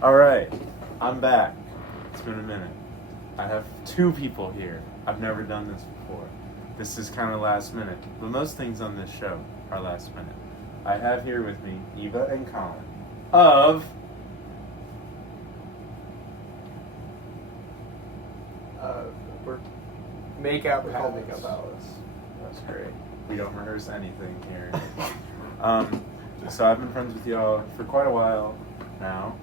Alright, I'm back. It's been a minute. I have two people here. I've never done this before. This is kind of last minute, but most things on this show are last minute. I have here with me Eva and Colin of... We're Makeout. We're called Makeout Palace. That's great. We don't rehearse anything here. So I've been friends with y'all for quite a while now.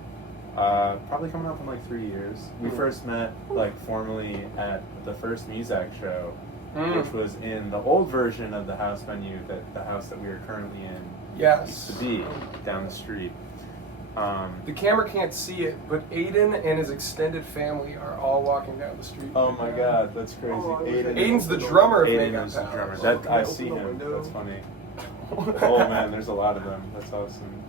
Probably coming up in like 3 years. We first met like formally at the first Muzak show, which was in the old version of the house venue that the house that we are currently in used to be down the street. The camera can't see it, but Aiden and his extended family are all walking down the street. Oh my God, that's crazy. Aiden's the drummer of Aiden Makeout is the Palace. drummer. I see him. That's funny. Oh man, there's a lot of them. That's awesome.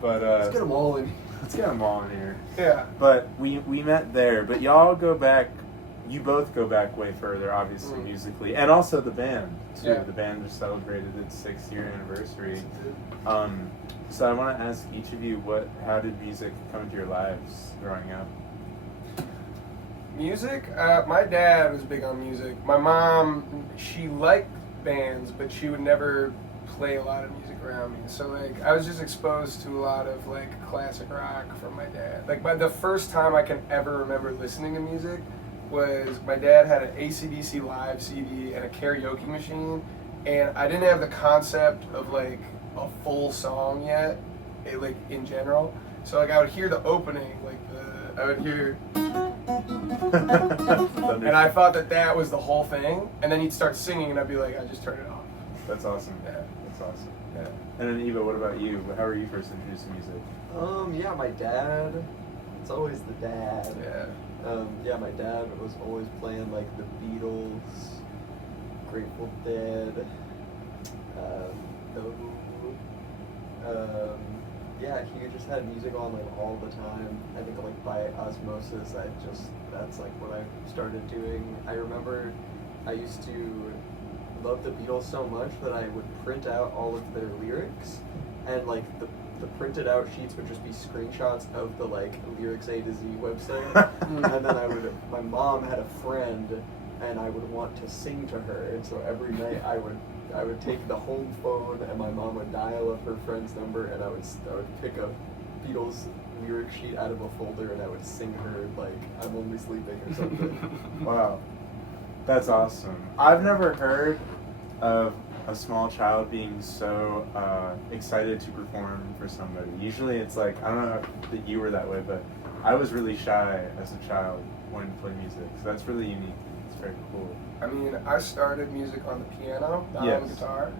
But let's get them all in. Let's get them all in here. Yeah. But we met there. But y'all go back. You both go back way further, obviously musically, and also the band too. Yeah. The band just celebrated its 6th-year anniversary. So I want to ask each of you, how did music come into your lives growing up? Music? My dad was big on music. My mom, she liked bands, but she would never play a lot of music around me. So like I was just exposed to a lot of like classic rock from my dad. Like by the first time I can ever remember listening to music was my dad had an AC/DC live CD and a karaoke machine, and I didn't have the concept of like a full song yet, like in general. So like I would hear the opening, I would hear and I thought that was the whole thing, and then he'd start singing and I'd be like, I just turned it off. That's awesome. Yeah. That's awesome. Yeah. And then Eva, what about you? How were you first introduced to music? Yeah, my dad. It's always the dad. Yeah. My dad was always playing like the Beatles, Grateful Dead, The Who. He just had music on like all the time. I think like by osmosis, that's like what I started doing. I remember I used to love the Beatles so much that I would print out all of their lyrics, and like the printed out sheets would just be screenshots of the like Lyrics A to Z website. And then my mom had a friend, and I would want to sing to her, and so every night I would take the home phone, and my mom would dial up her friend's number, and I would pick a Beatles lyric sheet out of a folder, and I would sing her like I'm Only Sleeping or something. Wow, that's awesome. I've never heard of a small child being so excited to perform for somebody. Usually it's like, I don't know that you were that way, but I was really shy as a child wanting to play music, so that's really unique. It's very cool. I mean, I started music on the piano, not on the guitar,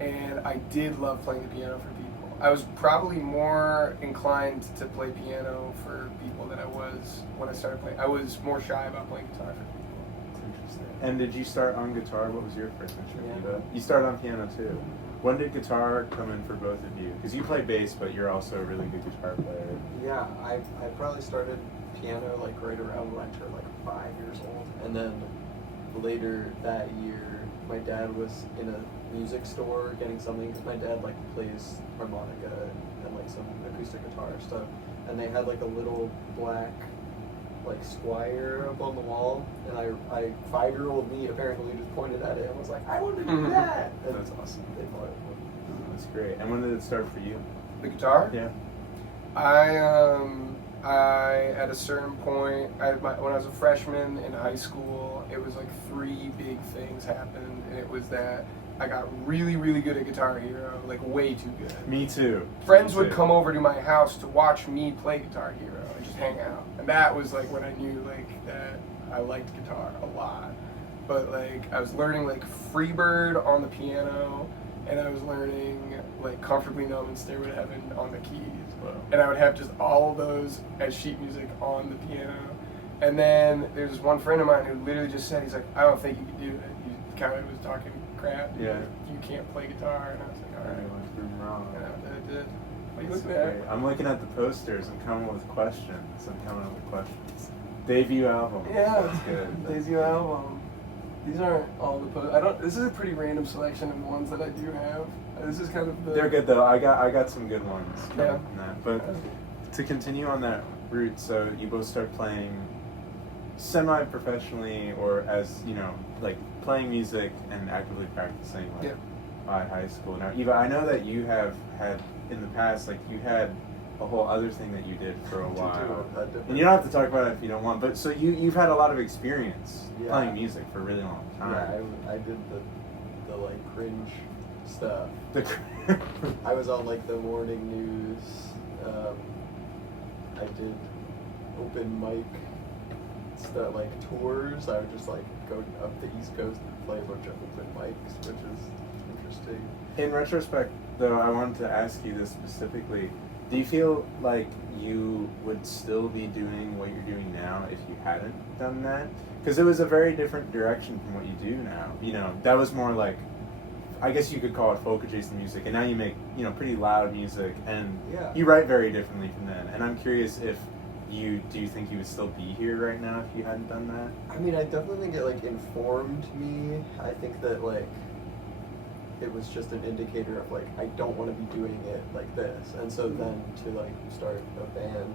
and I did love playing the piano for people. I was probably more inclined to play piano for people than I was when I started playing. I was more shy about playing guitar for people. That's interesting. And did you start on guitar? What was your first instrument? You started on piano too. When did guitar come in for both of you? Because you play bass, but you're also a really good guitar player. Yeah, I probably started piano like right around when I turned like 5 years old, and then later that year, my dad was in a music store getting something, because my dad like plays harmonica and like some acoustic guitar stuff, and they had like a little black like Squire up on the wall, and I 5-year-old me apparently just pointed at it and was like, I want to do that. And that's awesome. They bought it. That's great. And when did it start for you? The guitar? Yeah. I at a certain point, when I was a freshman in high school, it was like 3 big things happened, and it was that I got really, really good at Guitar Hero, like way too good. Me too. Friends would come over to my house to watch me play Guitar Hero and just hang out, and that was like when I knew like that I liked guitar a lot. But like I was learning like Freebird on the piano, and I was learning like Comfortably Numb and Stairway to Heaven on the keys. And I would have just all of those as sheet music on the piano. And then there's this one friend of mine who literally just said, he's like, I don't think you can do it. He kind of was talking crap. Yeah. Like, you can't play guitar. And I was like, all right. I went through wrong. And I did. What are you That's looking at? great. I'm looking at the posters. I'm coming up with questions. Debut album. Yeah. That's good. Debut album. These aren't all the this is a pretty random selection of the ones that I do have. This is kind of the... They're good though. I got some good ones. Yeah. But to continue on that route, so you both start playing semi-professionally, or as, you know, like playing music and actively practicing, like, Yep. by high school. Now, Eva, I know that you have had, in the past, like, you had a whole other thing that you did for a To do while. a different- And you don't have to talk about it if you don't want, but so you've had a lot of experience Yeah. playing music for a really long time. Yeah, I did the like cringe stuff. The I was on like the morning news. I did open mic stuff, like tours. I would just like go up the East Coast and play a bunch of open mics, which is interesting. In retrospect, though, I wanted to ask you this specifically. Do you feel like you would still be doing what you're doing now if you hadn't done that? Because it was a very different direction from what you do now. You know, that was more like, I guess you could call it folk adjacent music, and now you make, you know, pretty loud music, and Yeah. you write very differently from then. And I'm curious if do you think you would still be here right now if you hadn't done that? I mean, I definitely think it like informed me. I think that like it was just an indicator of like I don't want to be doing it like this, and so then to like start a band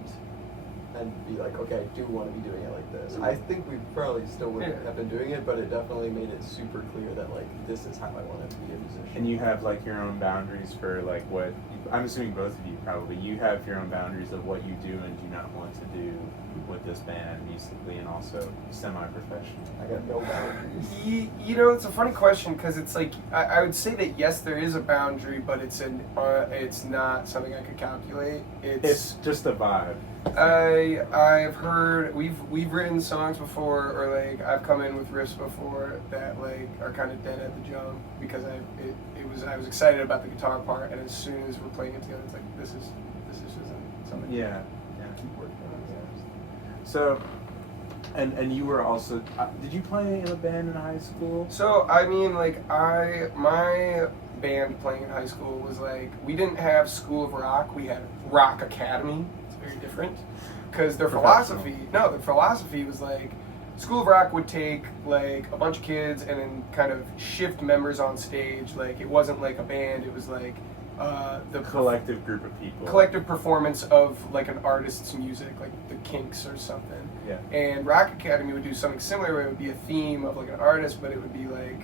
and be like, okay, I do want to be doing it like this. I think we probably still wouldn't Yeah. have been doing it, but it definitely made it super clear that like this is how I want to be a musician. And you have like your own boundaries for like what, I'm assuming both of you probably, you have your own boundaries of what you do and do not want to do with this band musically and also semi-professionally. I got no boundaries. You know, it's a funny question because it's like I would say that yes, there is a boundary, but it's not something I could calculate. It's just a vibe. I've heard we've written songs before, or like I've come in with riffs before that like are kind of dead at the jump because I was excited about the guitar part, and as soon as we're playing it together, it's like this is just something. Yeah. Keep working on. So, and you were also, did you play in a band in high school? So I mean, like my band playing in high school was like we didn't have School of Rock, we had Rock Academy. It's very different because their philosophy was like School of Rock would take like a bunch of kids and then kind of shift members on stage. Like it wasn't like a band; it was like the Collective group of people. collective performance of like an artist's music, like the Kinks or something. Yeah. And Rock Academy would do something similar where it would be a theme of like an artist, but it would be like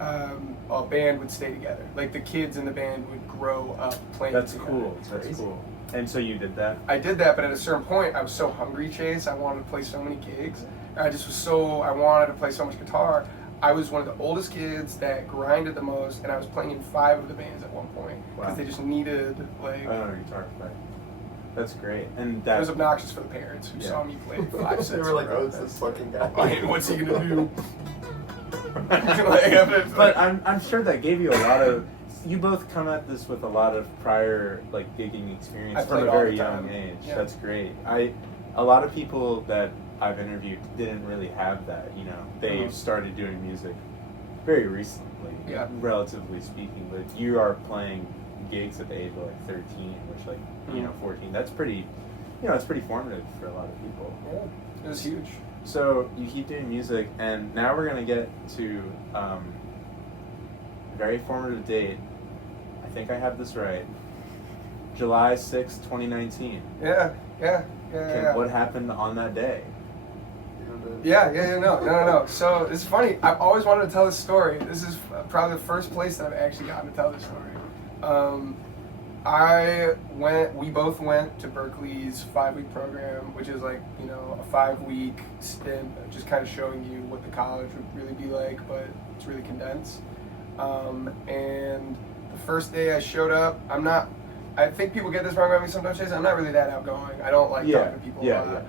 a band would stay together. Like the kids in the band would grow up playing That's together. cool. That's Crazy. cool. And so you did that? I did that, but at a certain point, I was so hungry, Chase. I wanted to play so many gigs. I wanted to play so much guitar. I was one of the oldest kids that grinded the most, and I was playing in 5 of the bands at one point because Wow. they just needed like. Guitar play. That's great. And It that was obnoxious for the parents who Yeah. saw me play 5 sets. They were like, oh, it's this fucking guy. What's he gonna do? But I'm sure that gave you a lot of. You both come at this with a lot of prior like gigging experience I from a played all very the young time. age. Yeah. That's great. A lot of people that I've interviewed didn't really have that. You know, they Mhm. started doing music very recently, Yeah. relatively speaking. But you are playing gigs at the age of like 13, which like you know 14. That's pretty. You know, it's pretty formative for a lot of people. Yeah, it was huge. So you keep doing music, and now we're gonna get to a very formative date. I think I have this right. July 6th, 2019. Yeah. What happened on that day? No. So it's funny. I've always wanted to tell this story. This is probably the first place that I've actually gotten to tell this story. We both went to Berkeley's 5-week program, which is like, you know, a 5-week stint, just kind of showing you what the college would really be like, but it's really condensed. And the first day I showed up, I think people get this wrong about me sometimes, Chase. I'm not really that outgoing. I don't like talking to people a lot. Yeah.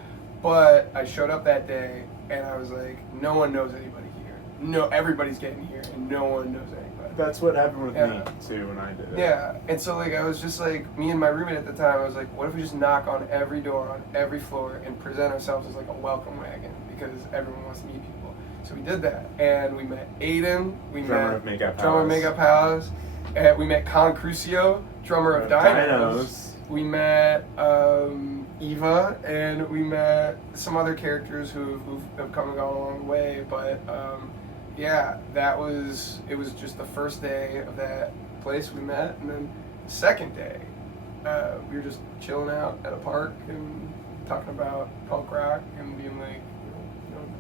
But I showed up that day, and I was like, no one knows anybody here. No, everybody's getting here, and no one knows anybody. That's what happened with Yeah. me too when I did it. Yeah, and so like I was just like, me and my roommate at the time, I was like, what if we just knock on every door on every floor and present ourselves as like a welcome wagon because everyone wants to meet people. So we did that, and we met Aiden, Drummer of Makeout drummer of Palace. Makeout Palace, and we met Con Crucio, drummer of Dinos. We met Eva, and we met some other characters who have come and gone along the way. But yeah, it was just the first day of that place we met, and then the second day we were just chilling out at a park and talking about punk rock and being like,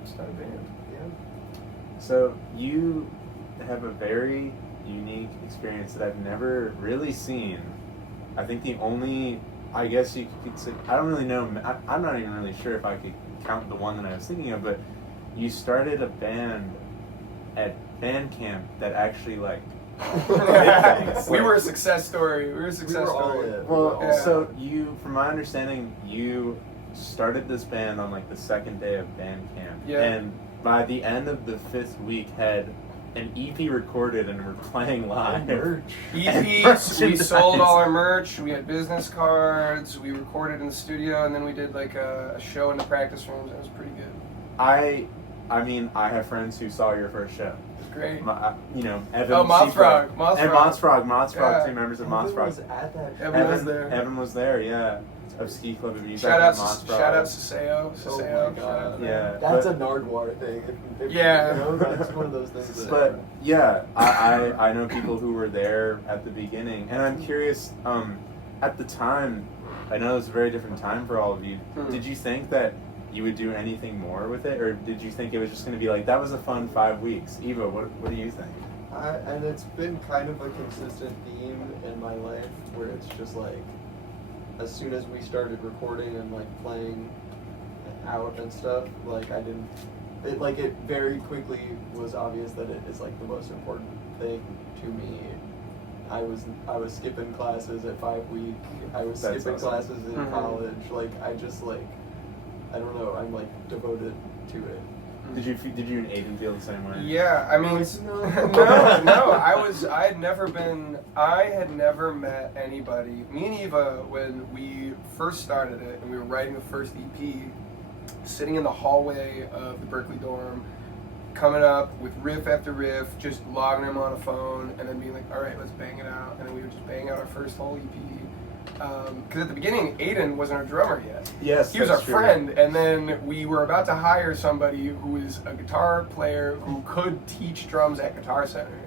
start a band. Yeah. So you have a very unique experience that I've never really seen. I think the only, I guess you could say, I don't really know, I'm not even really sure if I could count the one that I was thinking of, but you started a band at band camp that actually like did things. We were a success story. We were a success all story. in. Well, Yeah. so you, from my understanding, you started this band on like the second day of band camp, Yeah. and by the end of the 5th week had an EP recorded and were playing live. Merch. EPs, we Merchandise. sold all our merch, we had business cards, we recorded in the studio, and then we did like a show in the practice rooms. It was pretty good. I mean, I have friends who saw your first show. It was great. Evan. Oh, Moth Seafrog. Frog. And Moth Moth Yeah. Frog, 2 members of Moth Evan Frog. was at that show. Evan was there. Evan was there, yeah. Of Ski Club of Music. Shout out Moth Frog. Saseo. Oh Saseo. my Shout out god. to them. Yeah. That's but- a Nardwar thing. If Yeah. You know, that's one of those things that. But yeah, I know people who were there at the beginning, and I'm curious. At the time, I know it was a very different time for all of you. Mhm. Did you think that you would do anything more with it, or did you think it was just going to be like that was a fun 5 weeks? Eva, what do you think? And it's been kind of a consistent theme in my life where it's just like, as soon as we started recording and like playing out and stuff, like it very quickly was obvious that it is like the most important thing to me. I was skipping classes at 5 week. I was That's skipping awesome. classes in Mhm. college. Like I just like, I don't know. I'm like devoted to it. Did you and Aiden feel the same way? Yeah, I mean, No. no. I had never met anybody. Me and Eva, when we first started it and we were writing the first EP, sitting in the hallway of the Berkeley dorm, coming up with riff after riff, just logging them on a phone, and then being like, all right, let's bang it out. And then we would just bang out our first whole EP. Because at the beginning, Aiden wasn't our drummer yet. Yes, He was our that's true. friend, and then we were about to hire somebody who is a guitar player who could teach drums at Guitar Center.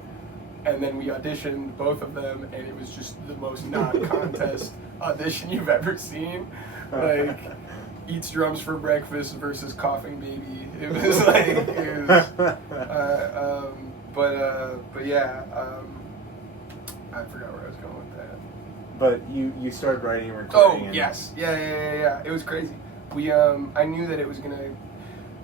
And then we auditioned both of them, and it was just the most non-contest audition you've ever seen. Like, eats drums for breakfast versus coughing baby. It was like, but yeah, I forgot where I was going with that. But you started writing and Oh, recording. and- yes. Yeah. It was crazy. I knew that it was gonna.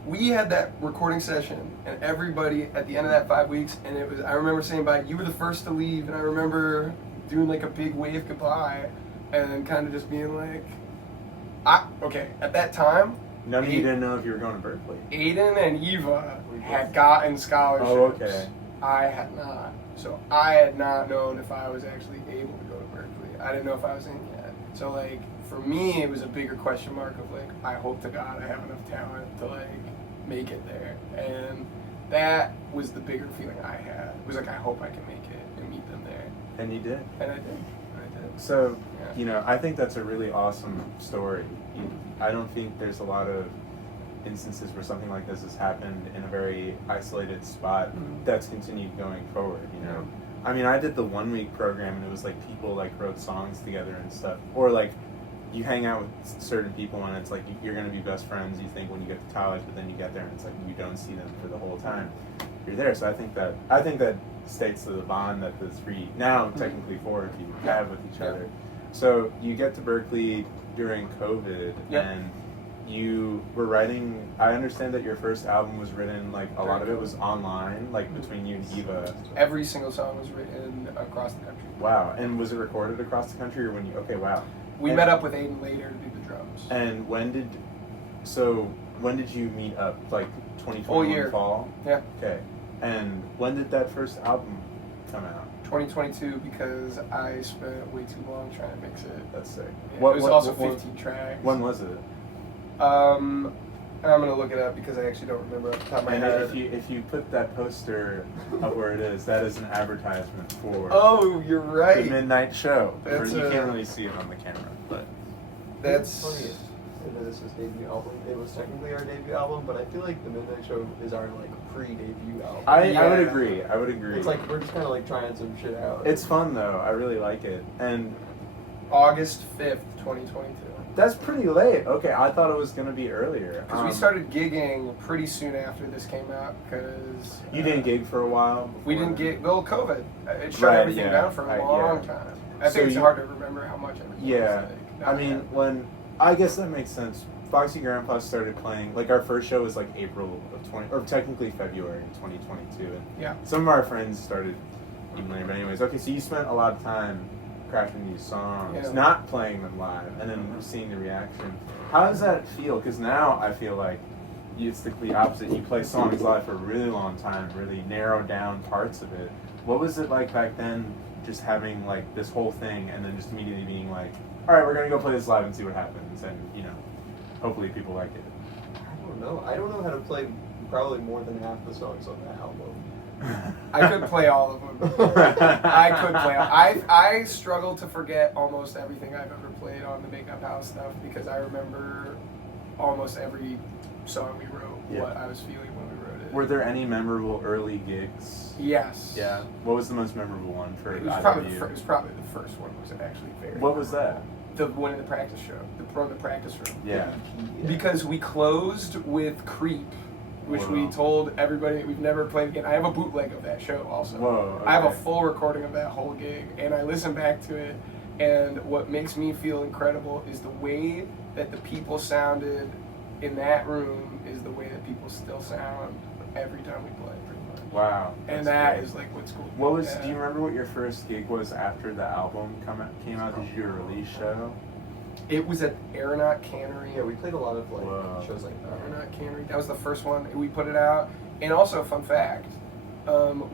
We had that recording session, and everybody at the end of that 5 weeks, and it was. I remember saying bye. You were the first to leave, and I remember doing like a big wave goodbye, and then kind of just being like, okay. At that time, None of you didn't know if you were going to Berkeley. Aiden and Eva had gotten scholarships. Oh, okay. I had not. So I had not known if I was actually able to go to Berkeley. I didn't know if I was in yet. So like for me it was a bigger question mark of like I hope to God I have enough talent to like make it there. And that was the bigger feeling I had. It was like I hope I can make it and meet them there. And you did. And I did. So, Yeah. I think that's a really awesome story. I don't think there's a lot of instances where something like this has happened in a very isolated spot Mhm. that's continued going forward, I mean, I did the 1 week program and it was like people like wrote songs together and stuff. Or like you hang out with certain people and it's like you're going to be best friends, you think, when you get to college, but then you get there and it's like you don't see them for the whole time you're there. So I think that states to the bond that the three, now technically four of you, have with each Yeah. other. So you get to Berkeley during COVID, Yep. and you were writing. I understand that your first album was written, like a lot of it was online, like between you and Eva. Every single song was written across the country. Wow. And was it recorded across the country, or when you? Okay, wow. We And- met up with Aiden later to do the drums. And when did you meet up? Like 2021 Whole year. fall. Yeah. Okay. And when did that first album come out? 2022 because I spent way too long trying to mix it. That's sick. Yeah, it was also 15 tracks. When was it? I'm gonna look it up because I actually don't remember off the top of my And head. if you put that poster up where it is, that is an advertisement for Oh, you're the right. midnight show. That's you a- can't really see it on the camera, but It's That's funny. This is debut album. It was technically our debut album, but I feel like the Midnight Show is our like pre-debut album. I would Yeah. agree. I would agree. It's like we're just kind of like trying some shit out. It's fun though. I really like it. And August 5th, 2022. That's pretty late. Okay, I thought it was gonna be earlier. Because we started gigging pretty soon after this came out. Because You didn't gig for a while. we before didn't then? gig. Well, COVID. It shut Right, everything yeah. down for a long Yeah. time. I So think it's you- hard to remember how much everything Yeah, was like. I mean, I guess that makes sense. Foxy Grandpa started playing, like our first show was like April of or technically February 2022. And Yeah. some of our friends started even later. But anyways, okay, so you spent a lot of time crafting these songs, Yeah. not playing them live, and then seeing the reaction. How does that feel? Because now I feel like it's the complete opposite. You play songs live for a really long time, really narrow down parts of it. What was it like back then, just having like this whole thing and then just immediately being like, all right, we're going to go play this live and see what happens, and, you know, hopefully people like it. I don't know. I don't know how to play probably more than half the songs on that album. I could play all of them. I could play. I struggle to forget almost everything I've ever played on the Makeout House stuff because I remember almost every song we wrote, Yeah. what I was feeling when we wrote it. Were there any memorable early gigs? Yes. Yeah. What was the most memorable one for It was either probably of you? it was probably the first one was actually very. What was that? The one in the practice show, from the practice room. Yeah. Because we closed with Creep, which we Whoa. told everybody that we've never played again. I have a bootleg of that show also. Whoa, I have a okay. full recording of that whole gig, and I listen back to it, and what makes me feel incredible is the way that the people sounded in that room is the way that people still sound every time we play, pretty much. Wow. And that's that great. is like what's cool. What was? Yeah. Do you remember what your first gig was after the album came out? Did you do a release show? It was at Aeronaut Cannery. Yeah, we played a lot of like Whoa. shows like that. Aeronaut Cannery. That was the first one we put it out. And also, fun fact,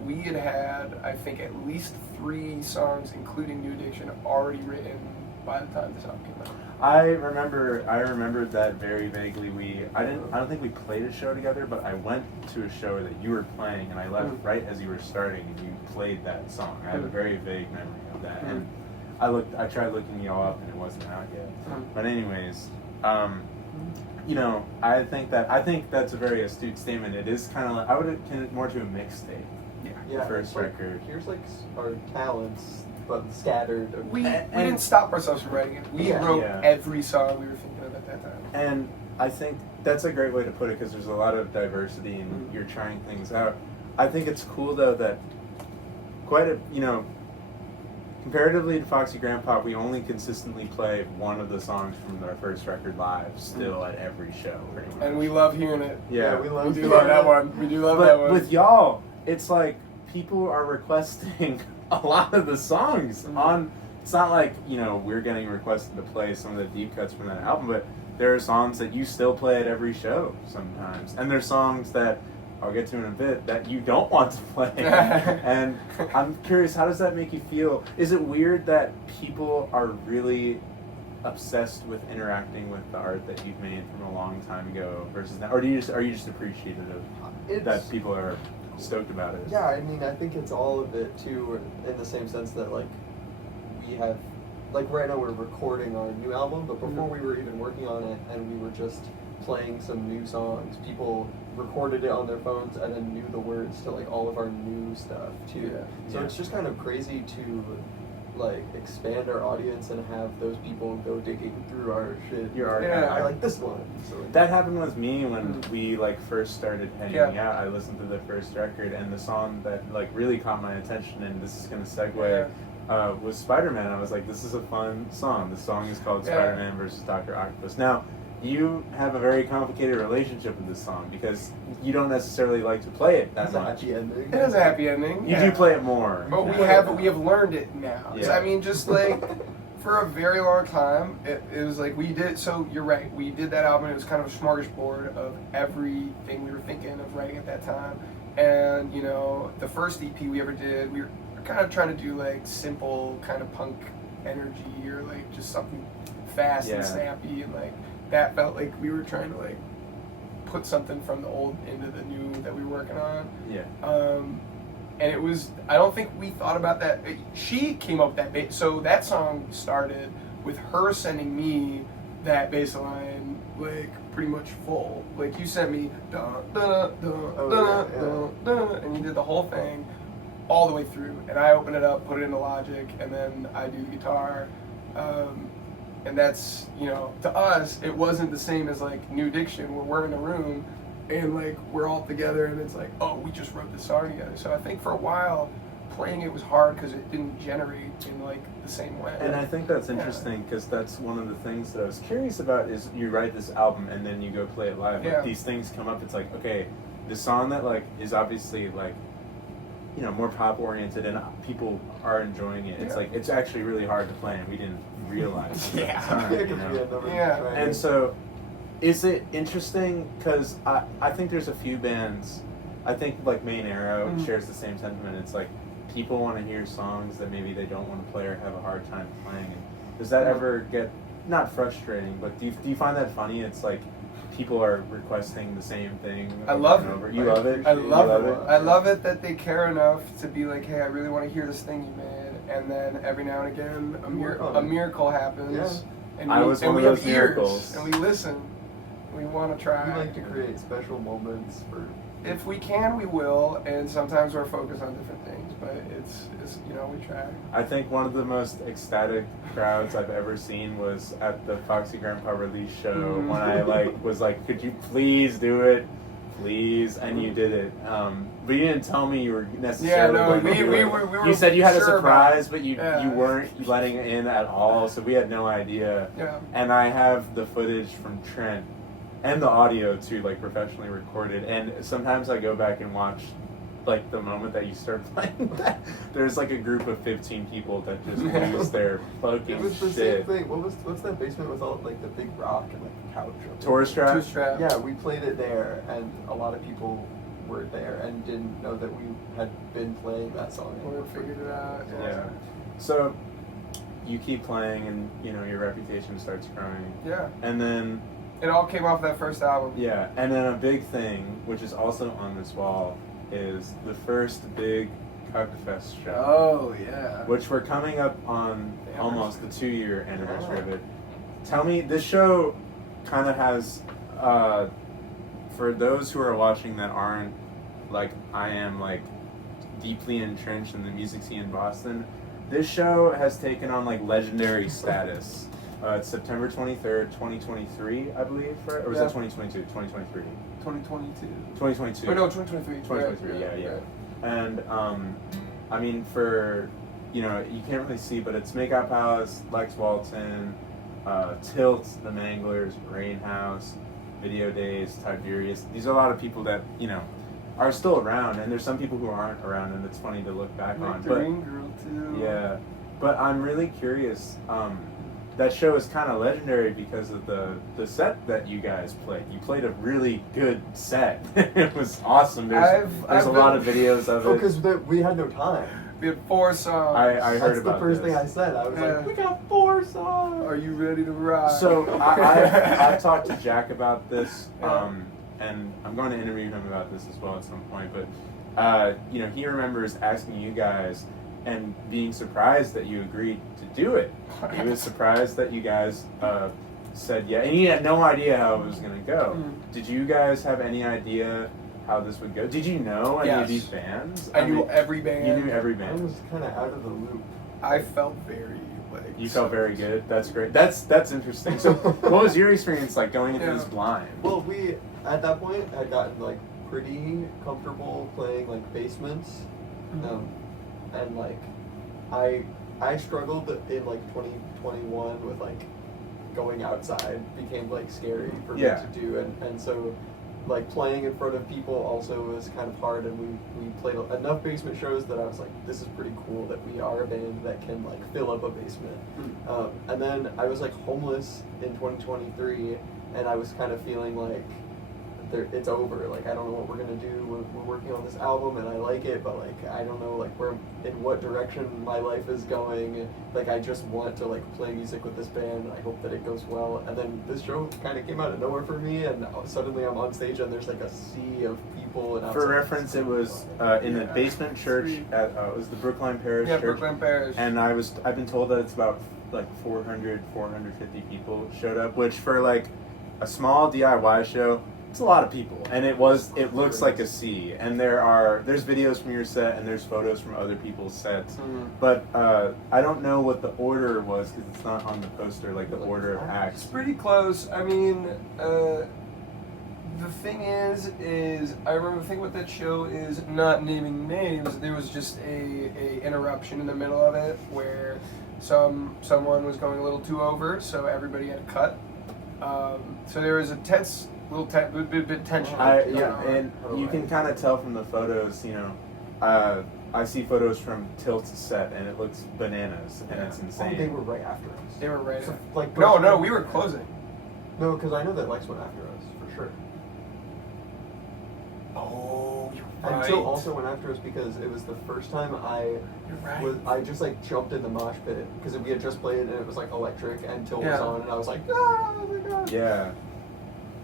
we had I think at least 3 songs, including New Addiction, already written by the time this album came out. I remembered that very vaguely. I don't think we played a show together, but I went to a show that you were playing, and I left right as you were starting, and you played that song. I have a very vague memory of that, and I tried looking y'all up, and it wasn't out yet. But anyways, you know, I think that's a very astute statement. It is kind of like I would akin it more to a mixtape. Yeah, The first it's like, record. Here's like our talents, but scattered. We didn't stop ourselves from writing it. We Yeah. wrote Yeah. every song we were thinking of at that time. And I think that's a great way to put it because there's a lot of diversity and you're trying things out. I think it's cool though that comparatively to Foxy Grandpa, we only consistently play one of the songs from our first record live still at every show pretty much. And we love hearing it. Yeah, we We love do love that one. We do love that But one. with y'all, it's like people are requesting a lot of the songs on. It's not like we're getting requested to play some of the deep cuts from that album, but there are songs that you still play at every show sometimes, and there's songs that I'll get to in a bit that you don't want to play. And I'm curious, how does that make you feel? Is it weird that people are really obsessed with interacting with the art that you've made from a long time ago versus now, or are you just appreciative of that people are stoked about it? Yeah, I mean, I think it's all of it too, in the same sense that like we have, like right now we're recording our new album, but before we were even working on it, and we were just playing some new songs, people recorded it on their phones and then knew the words to like all of our new stuff too. Yeah. So Yeah. it's just kind of crazy to like expand our audience and have those people go digging through our shit. Your archive. Yeah. I like this one. So like, That happened with me when we first started hanging Yeah. out. I listened to the first record, and the song that really caught my attention, and this is gonna segue, was Spider-Man. I was like, this is a fun song. The song is called Yeah. Spider-Man versus Dr. Octopus. Now, you have a very complicated relationship with this song because you don't necessarily like to play it that that's a much. happy ending. It has a happy ending. You do play it more. But now. we have learned it now. Yeah. So, I mean, just like for a very long time, it was like we did. So you're right. We did that album. It was kind of a smorgasbord of everything we were thinking of writing at that time. And the first EP we ever did, we were kind of trying to do like simple kind of punk energy or like just something fast Yeah. and snappy, and like that felt like we were trying to like put something from the old into the new that we were working on. Yeah. And it was, I don't think we thought about that. She came up with that so that song started with her sending me that bass line, like, pretty much full. Like, you sent me, dun, dun, dun, dun, dun, dun, and you did the whole thing all the way through. And I open it up, put it into Logic, and then I do the guitar. And that's, you know, to us, it wasn't the same as like New Diction, where we're in a room and like we're all together and it's like, oh, we just wrote this song together. So I think for a while, playing it was hard because it didn't generate in like the same way. And I think that's interesting because that's one of the things that I was curious about is you write this album and then you go play it live. Yeah. Like these things come up. It's like, okay, the song that like is obviously like, you know, more pop oriented and people are enjoying it. It's Yeah. like it's actually really hard to play and we didn't realize. At Yeah. the time, Yeah, you 'cause know? we had never Yeah. tried And it. so, is it interesting? Because I think there's a few bands. I think like Main Arrow Mhm. shares the same sentiment. It's like people want to hear songs that maybe they don't want to play or have a hard time playing. And does that ever get not frustrating? But do you find that funny? It's like people are requesting the same thing. I over love and it. over. You love it. I You love it. I love it that they care enough to be like, hey, I really want to hear this thing you made, and then every now and again, a miracle happens, Yeah. and I we, was and one we of have those ears, miracles. and we listen. We want to try. We like to create special moments for. If we can, we will, and sometimes we're focused on different things, but it's you know, we try. I think one of the most ecstatic crowds I've ever seen was at the Foxy Grandpa release show Mhm. when I like was like, could you please do it, please, and you did it. But you didn't tell me you were necessarily Yeah, no, going to we- do we it. were You said you had a sure about surprise, it. but you Yeah. you weren't letting it in at all, so we had no idea. Yeah. And I have the footage from Trent and the audio too, like professionally recorded. And sometimes I go back and watch like the moment that you start playing that. There's like a group of 15 people that just lose their fucking It was the shit. same thing. What's that basement with all like the big rock and like the couch? up there? Tourist trap? Tourist trap. Yeah, we played it there, and a lot of people were there and didn't know that we had been playing that song. Or figured it out. Yeah. So you keep playing and you know your reputation starts growing. Yeah. And then It all came off that first album. yeah, and then a big thing, which is also on this wall, is the first big Cuckfest show. Oh yeah. Which we're coming up on The almost the anniversary. 2-year anniversary of it. Tell me, this show kind of has, for those who are watching that aren't like I am, like deeply entrenched in the music scene in Boston, this show has taken on like legendary status. It's September 23rd, 2023, I believe, right? Or was Yeah. that 2022? 2023. 2022. 2022. Or no, 2023. 2023, yeah. And I mean, for you know, you can't really see, but it's Makeout Palace, Lex Walton, Tilt, The Manglers, Rainhouse, Video Days, Tiberius. These are a lot of people that you know are still around, and there's some people who aren't around, and it's funny to look back on. But Green Girl too. yeah, but I'm really curious. That show is kind of legendary because of the set that you guys played. You played a really good set. It was awesome. There's I've a lot of been- videos of Oh, it. because we had no time. We had 4 songs. I heard That's about the first this. thing I said. I was Yeah. like, we got 4 songs. Are you ready to ride? So I've talked to Jack about this, Yeah. and I'm going to interview him about this as well at some point. But you know, he remembers asking you guys and being surprised that you agreed to do it. He was surprised that you guys said yeah, and he had no idea how it was going to go. Mm. Did you guys have any idea how this would go? Did you know any of Yes. these bands? I knew mean, every band. You knew every I band. was kind of out of the loop. I felt very like. You felt very good. That's great. That's interesting. So, what was your experience like going into Yeah. this blind? Well, we at that point had gotten like pretty comfortable playing like basements, and like I struggled in like 2021 with like going outside became like scary for Yeah. me to do, and so like playing in front of people also was kind of hard, and we played enough basement shows that I was like, this is pretty cool that we are a band that can like fill up a basement. And then I was like homeless in 2023, and I was kind of feeling like it's over. Like I don't know what we're gonna do. We're working on this album, and I like it, but like I don't know like where in what direction my life is going. Like I just want to like play music with this band, and I hope that it goes well. And then this show kind of came out of nowhere for me, and suddenly I'm on stage, and there's like a sea of people. And I was For like, reference, it was in the Yeah. basement church Sweet. at it was the Brookline Parish Yeah, Church, Brooklyn Parish. and I've been told that it's about like 450 people showed up, which for like a small DIY show It's a lot of people, and it looks like a sea. And there's videos from your set, and there's photos from other people's sets. Mhm. But I don't know what the order was because it's not on the poster, like the order of It's acts. pretty close. I mean, the thing is I remember the thing with that show is not naming names. There was just a interruption in the middle of it where someone was going a little too over, so everybody had to cut. So there was a tense bit tension. And you can kind of tell from the photos. I see photos from Tilt's set, and it looks bananas, and it's insane. Oh, they were right after us. They were right. So, like, No, we were closing. No, because I know that Lex went after us for sure. Oh, you're And right. Tilt also went after us because it was the first time You're right. I just like jumped in the mosh pit because we had just played and it was like electric and Tilt was Yeah. on and I was like, ah, oh my god. Yeah.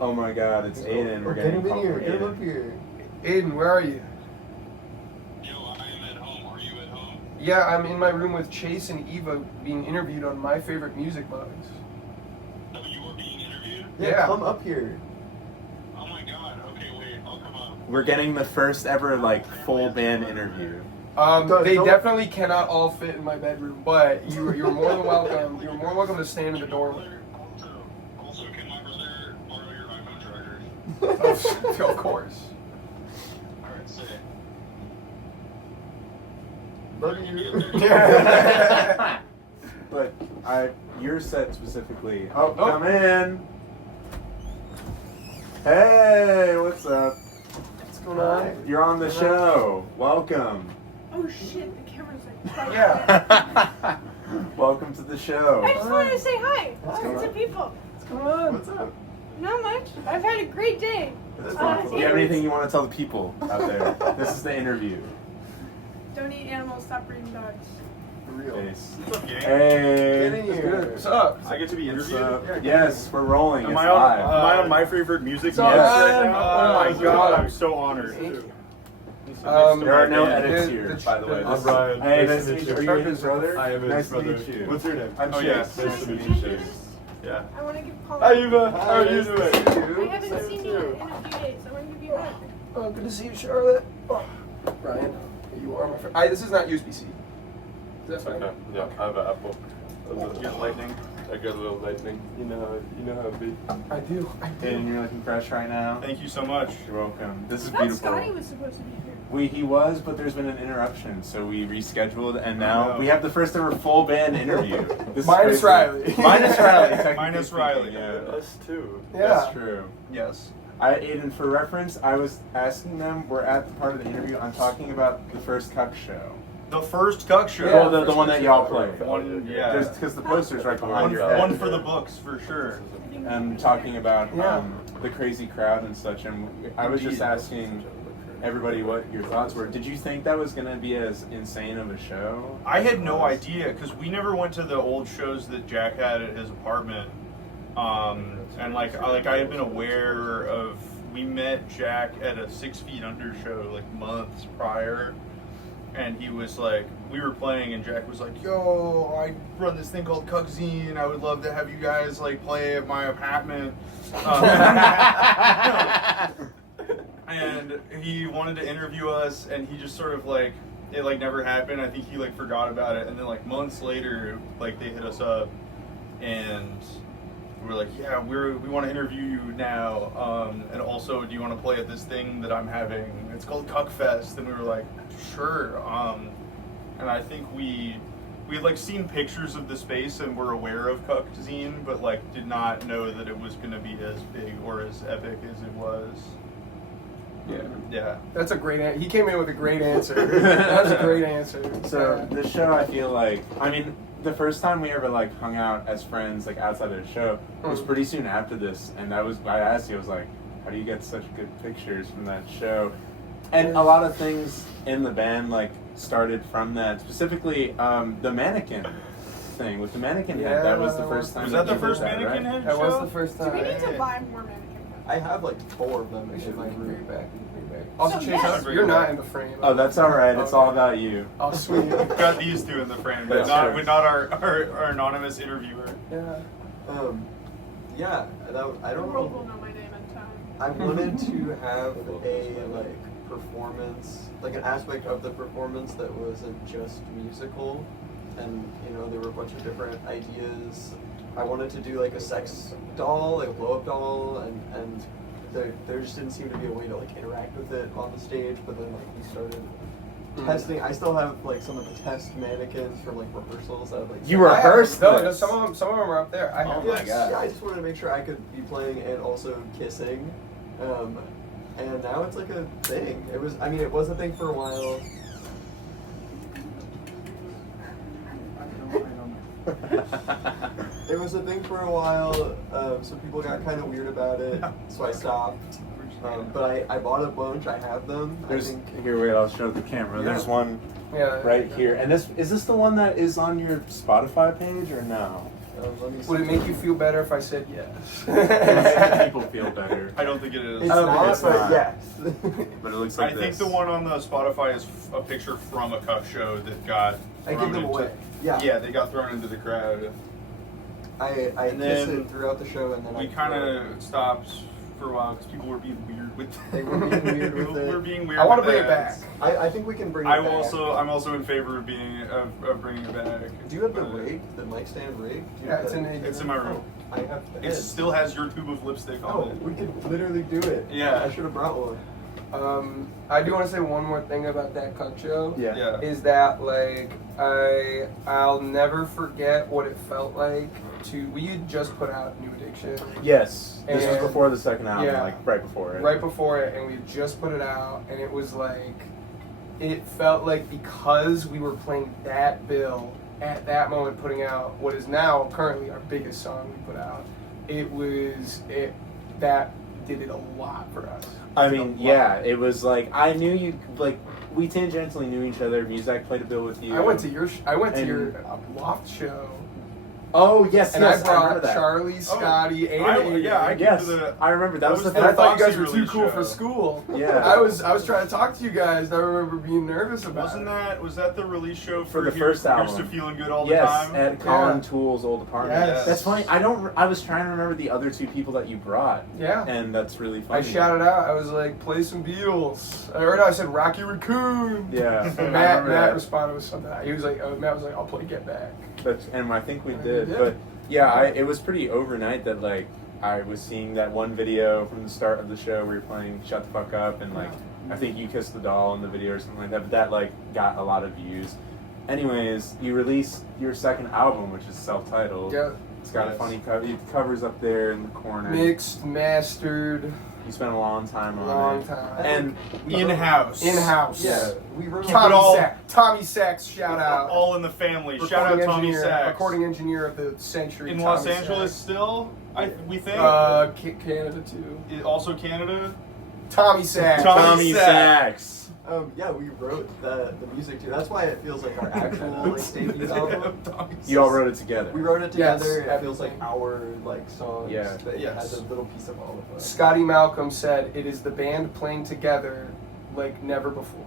Oh my God, it's Aiden. We're Get getting him in pumped here. for Get him Aiden. up here. Aiden, where are you? Yo, I am at home. Are you at home? Yeah, I'm in my room with Chase and Eva being interviewed on my favorite music mugs. Oh, you were being interviewed? Yeah. Come up here. Oh my god. Okay, wait. I'll come up. We're getting the first ever full band interview. They Don't- definitely cannot all fit in my bedroom, but you're more than welcome. You're more welcome to stand in the doorway. Also, can my brother borrow your iPhone charger? Of course. Alright, say it. Love you. But your set specifically. Oh, Oh. come in. Hey, what's up? What's going on? You're on the show. Welcome. Oh shit, the camera's like right Yeah. Welcome to the show. I just wanted to say hi Hi. to people. What's going on? What's up? Not much. I've had a great day. That's Do you have anything you want to tell the people out there? This is the interview. Don't eat animals, stop breeding dogs. For real. Face. What's up, gang? Get Hey. in here. What's up? I get to be What's interviewed. up? Yes, we're rolling. Am It's I on? live. Am I on my favorite music? on? Yes. Yes. Right now? Oh my Uh, god! I'm so honored. Thank you. There are no Yeah, edits the- here, the- by the way. the- This- I'm Brian. Hey, Nice nice to to meet meet you. you. Are you his brother? I am his Nice brother. to meet you. What's your name? I'm Oh, Chase. yes. Can I Nice to meet do you. this? Yeah. I want to give Paul. Hi, Eva. How are you Nice to doing? see I you. haven't seen you in a few days. I want to give you a hug. Oh, good to see you, Charlotte. Oh, Brian, you are my friend. This is not USB-C. That's fine. Okay. Yeah, I have an Apple. Get lightning. I got a little lightning. You know how it be. I do. Aiden, you're looking fresh right now. Thank you so much. You're welcome. This I is thought beautiful. Scotty was supposed to be here. He was, but there's been an interruption, so we rescheduled, and now Oh. we have the first ever full band interview. This is Minus crazy. Riley. Minus Riley. technically Minus speaking, Riley. Yeah, Us too. Yeah. that's true. Yes. Aiden, for reference, I was asking them. We're at the part of the interview. I'm talking about the first Cuck show. The first Cuck show. Yeah. Well, the one that y'all play. One, yeah. Just because the poster's right behind your head. One for the books, for sure. And talking about Yeah. the crazy crowd and such. And I was just asking everybody what your thoughts were. Did you think that was going to be as insane of a show? I had no idea because we never went to the old shows that Jack had at his apartment. And I had been aware of. We met Jack at a 6 Feet Under show like months prior, and he was like, we were playing, and Jack was like, "Yo, I run this thing called Cuck Zine. I would love to have you guys like play at my apartment." And he wanted to interview us, and he just sort of like it like never happened. I think he like forgot about it, and then like months later, like they hit us up, and we're like, yeah, we want to interview you now, and also, do you want to play at this thing that I'm having? It's called Cuck Fest, and we were like, sure. And I think we had like seen pictures of the space and were aware of Cuck Zine, but like did not know that it was going to be as big or as epic as it was. Yeah. Yeah. That's a great answer. He came in with a great answer. That was a great answer. So the show, I feel like, I mean, the first time we ever like hung out as friends, like outside of the show, was pretty soon after this, and I asked you, I was like, how do you get such good pictures from that show? And a lot of things in the band like started from that. Specifically, the mannequin thing with the mannequin head. That was the first time. Was that the you did first that, mannequin right? head That was show? the first Do time. we need to buy more mannequin? I have like 4 of them We in should my bring room. it back. Also, So, Chase, yes. you're not in the frame. Oh, that's all right. It's all Okay. about you. Oh, sweet. We've got these two in the frame, but That's not, true. but not our anonymous interviewer. Yeah. Yeah, I The don't world know. will know my name in time. I wanted to have a like performance, like an aspect of the performance that wasn't just musical, and you know there were a bunch of different ideas. I wanted to do like a sex doll, like a blow up doll, and there just didn't seem to be a way to like interact with it on the stage. But then like we started testing. I still have like some of the test mannequins from like rehearsals. That like You rehearsed No, this? some of them are up there. I have Oh my this. God. Yeah, I just wanted to make sure I could be playing and also kissing. And now it's like a thing. It was a thing for a while. It was a thing for a while, so people got kind of weird about it, so I stopped. But I bought a bunch, I have them. Here, wait, I'll show the camera. There's one Yeah. right here. And is this the one that is on your Spotify page or no? Let me see. Would it make you feel better if I said yes? It makes people feel better. I don't think it is. It's Oh, not, it's but not. yes. But it looks I like think the one on the Spotify is a picture from a cuff show that got I thrown give them into- away. Yeah. Yeah, they got thrown into the crowd. I And kiss then it throughout the show, and then We kind of stopped for a while because people were being weird with They were being weird with People it. were being weird. I want to with bring it that. back. I think we can bring it I'm back. also in favor of bringing it back. Do you have the But rig, the mic stand rig? Do you Yeah, have it's that? It's in my room. Oh, I have the It head. still has your tube of lipstick on Oh, it. we could literally do it. Yeah. I should have brought one. I do want to say one more thing about that cut show. Yeah. Is that like I'll never forget what it felt like to. We had just put out New Addiction. Yes. This was And- before the second album, yeah. like right before it. Right before it, and we had just put it out, and it was like, it felt like because we were playing that bill at that moment, putting out what is now currently our biggest song we put out, that did it a lot for us. I It did a mean, lot. yeah, it was like I knew you like we tangentially knew each other. Muzak played a bill with you. I went to your And- your loft show, Oh yes, and yes, I brought remember that. Charlie, Scotty, and Aiden. I came Yes, to the. I remember that was the And I first. thought you guys Foxy were too release cool show. for school. Yeah. I was trying to talk to you guys, and I remember being nervous about it. Was that the release show For the Here's- first album. Here's to Feeling Good All Yes, the Time? at Colin Yeah. Toole's old apartment. Yes. That's funny. I was trying to remember the other two people that you brought, Yeah. and that's really funny. I shouted out. I was like, "Play some Beatles." Or no, I said Rocky Raccoon. Yeah, And I Matt remember that. responded with something. He was like, Matt was like, "I'll play Get Back." And I think we Yeah, did. we did. But yeah, it was pretty overnight that like I was seeing that one video from the start of the show where you're playing "Shut the Fuck Up" and like I think you kissed the doll in the video or something like that. But that like got a lot of views. Anyways, you released your second album, which is self-titled. Yeah. It's got a Yes. funny cover. The cover's up there in the corner. Mixed, mastered, You spent a long time on long it. time. And In-house. In-house. Yeah, we wrote Tommy Sachs, shout out. All in the family. Shout out Recording Tommy engineer, Sachs. recording engineer of the century. In Tommy Los Angeles Sachs. still, we think. Canada too. Also Canada. Tommy Sachs. Tommy Sachs. Yeah, we wrote the music too. That's why it feels like our actual like debut album. You all wrote it together. We wrote it Yes, together. It feels like everything. our like songs. Yeah. That Yes. has a little piece of all of us. Scotty Malcolm said, "It is the band playing together like never before."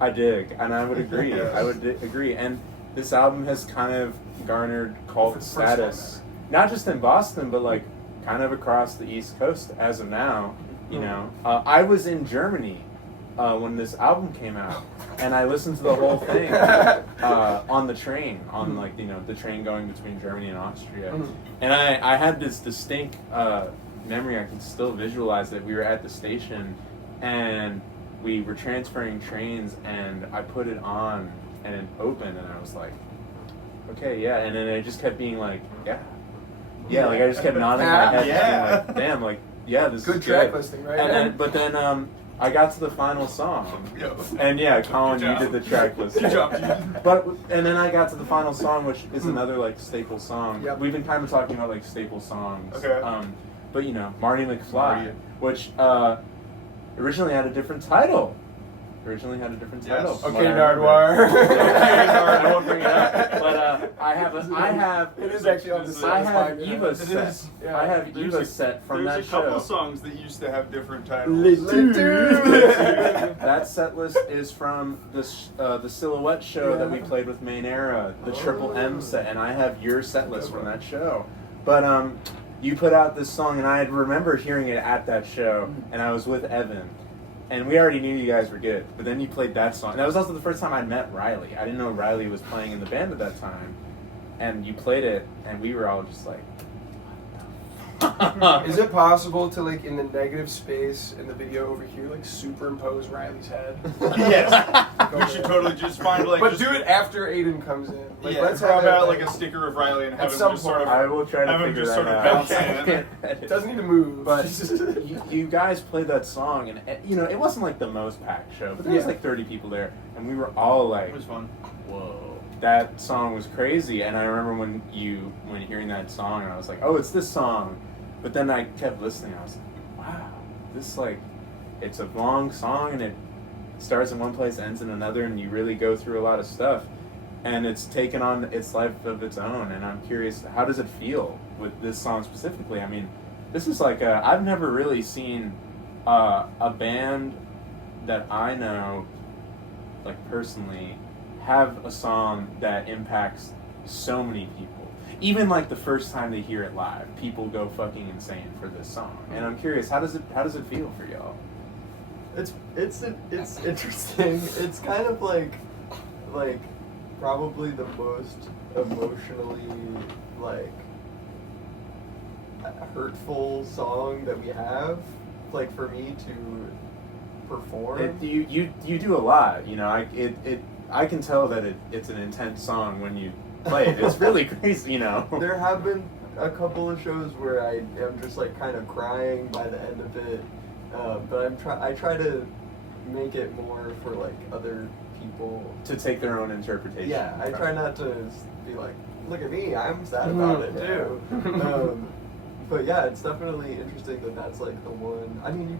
I dig, and I would agree. Yes. I would agree. And this album has kind of garnered For cult the first status, not just in Boston, but like kind of across the East Coast as of now. You know, I was in Germany when this album came out, and I listened to the whole thing on the train, on like the train going between Germany and Austria, and I had this distinct memory. I can still visualize that we were at the station, and we were transferring trains, and I put it on, and it opened, and I was like, okay, yeah, and then it just kept being like, yeah, like I just kept nodding my head, Yeah. just being like, damn, like, yeah, this Good is track good. listing, right? But then I got to the final song, Yo. and yeah, Colin, Good you job. did the track list. Good job, dude. And then I got to the final song, which is another like staple song. Yep. We've been kind of talking about like staple songs. Okay. But Marty McFly, Marty. which originally had a different title. Yes. From Okay, what I remember. Nardwar. I won't bring it up. But I have. It is actually on the set. I It's have fine, yeah. Eva's It set. is. Yeah. I have There's Eva's a- set from There's that a couple show. songs that used to have different titles. That set list is from the Silhouette show that we played with Main Era, the Triple M set, and I have your set list from that show. But you put out this song, and I remember hearing it at that show, and I was with Evan, and we already knew you guys were good. But then you played that song. And that was also the first time I'd met Riley. I didn't know Riley was playing in the band at that time, and you played it, and we were all just like, Is it possible to, like, in the negative space in the video over here, like, superimpose Riley's head? Yes. We should totally just find like. But just, do it after Aiden comes in. Like, yeah, let's grab have out it, like a sticker of Riley and have At him some just sort of. point. I will try to Have him figure just that sort of out. bounce in. It doesn't need to move. But you guys played that song, and you know, it wasn't like the most packed show, but there was Yeah. like 30 people there, and we were all like, It was fun. whoa, that song was crazy. And I remember when hearing that song, and I was like, oh, it's this song. But then I kept listening, I was like, wow, this, like, it's a long song, and it starts in one place, ends in another, and you really go through a lot of stuff. And it's taken on its life of its own, and I'm curious, how does it feel with this song specifically? I mean, this is like I've never really seen a band that I know, like, personally, have a song that impacts so many people. Even like the first time they hear it live, people go fucking insane for this song. And I'm curious, how does it feel for y'all? It's interesting. It's kind of like probably the most emotionally like hurtful song that we have. Like for me to perform. You do a lot, you know. I can tell that it's an intense song when you play it. It's really crazy, you know. There have been a couple of shows where I am just like kind of crying by the end of it, but I try to make it more for like other people to take their own interpretation. Yeah, I try not to be like, look at me, I'm sad about it too. But yeah, it's definitely interesting that that's like the one. I mean, you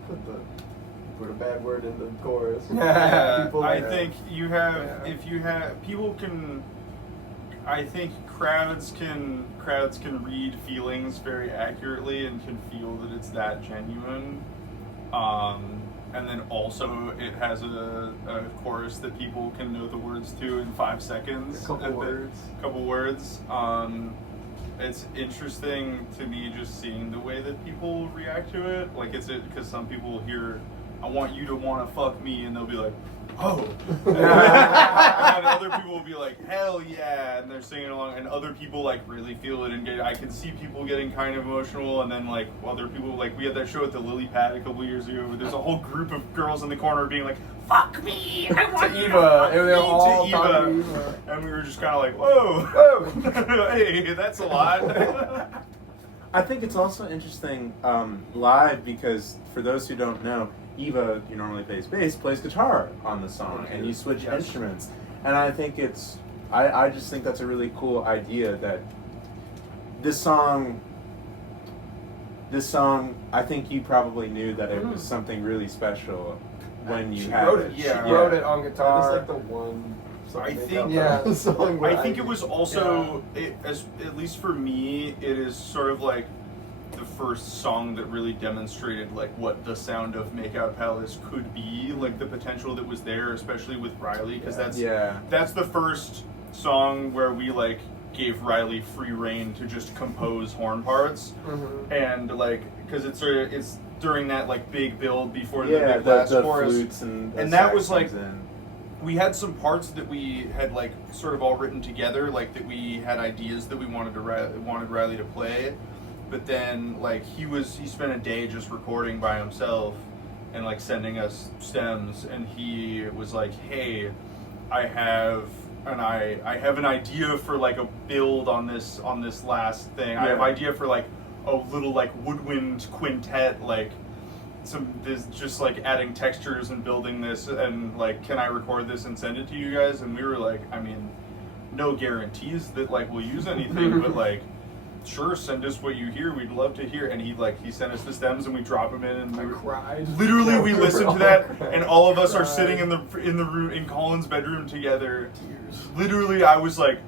put a bad word in the chorus. Yeah, People, I think you have. If you have, people can. I think crowds can read feelings very accurately and can feel that it's that genuine. And then also it has a chorus that people can know the words to in 5 seconds. A couple words. It's interesting to me just seeing the way that people react to it. Like because some people hear, "I want you to want to fuck me," and they'll be like, "Oh," and then other people will be like, "Hell yeah," and they're singing along, and other people like really feel it and I can see people getting kind of emotional, and then like other people, like we had that show at the Lily Pad a couple years ago where there's a whole group of girls in the corner being like, "Fuck me, I want you to fuck me," to Eva, and we were just kind of like, "Whoa, hey, that's a lot." I think it's also interesting live because for those who don't know, Eva, who normally plays bass, plays guitar on the song, and you switch instruments. And I think I just think that's a really cool idea that this song, I think you probably knew that it was something really special when you had wrote it. Yeah. She wrote it on That guitar. was like the one. I think- song where I think it was also, at least for me, it is sort of like the first song that really demonstrated like what the sound of Makeout Palace could be, like the potential that was there, especially with Riley, because that's the first song where we like gave Riley free reign to just compose horn parts, and like because it's during that like big build before the big last chorus, flutes and that was like. We had some parts that we had like sort of all written together, like that we had ideas that we wanted Riley to play, but then like he spent a day just recording by himself and like sending us stems, and he was like, "Hey, I have an idea for like a build on this last thing. I have idea for like a little like woodwind quintet, like this just like adding textures and building this, and like, can I record this and send it to you guys?" And we were like, I mean, no guarantees that like we'll use anything, but like, sure, send us what you hear, we'd love to hear. And he sent us the stems and we drop them in, and I cried. literally we listened to that, and all of us are sitting in the room in Colin's bedroom together. Tears. Literally, I was like,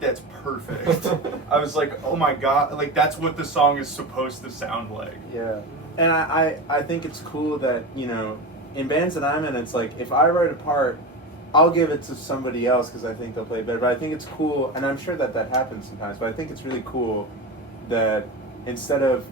that's perfect. I was like, oh my god, like that's what the song is supposed to sound like. Yeah. And I think it's cool that, you know, in bands that I'm in, it's like, if I write a part, I'll give it to somebody else because I think they'll play better. But I think it's cool, and I'm sure that happens sometimes, but I think it's really cool that instead of,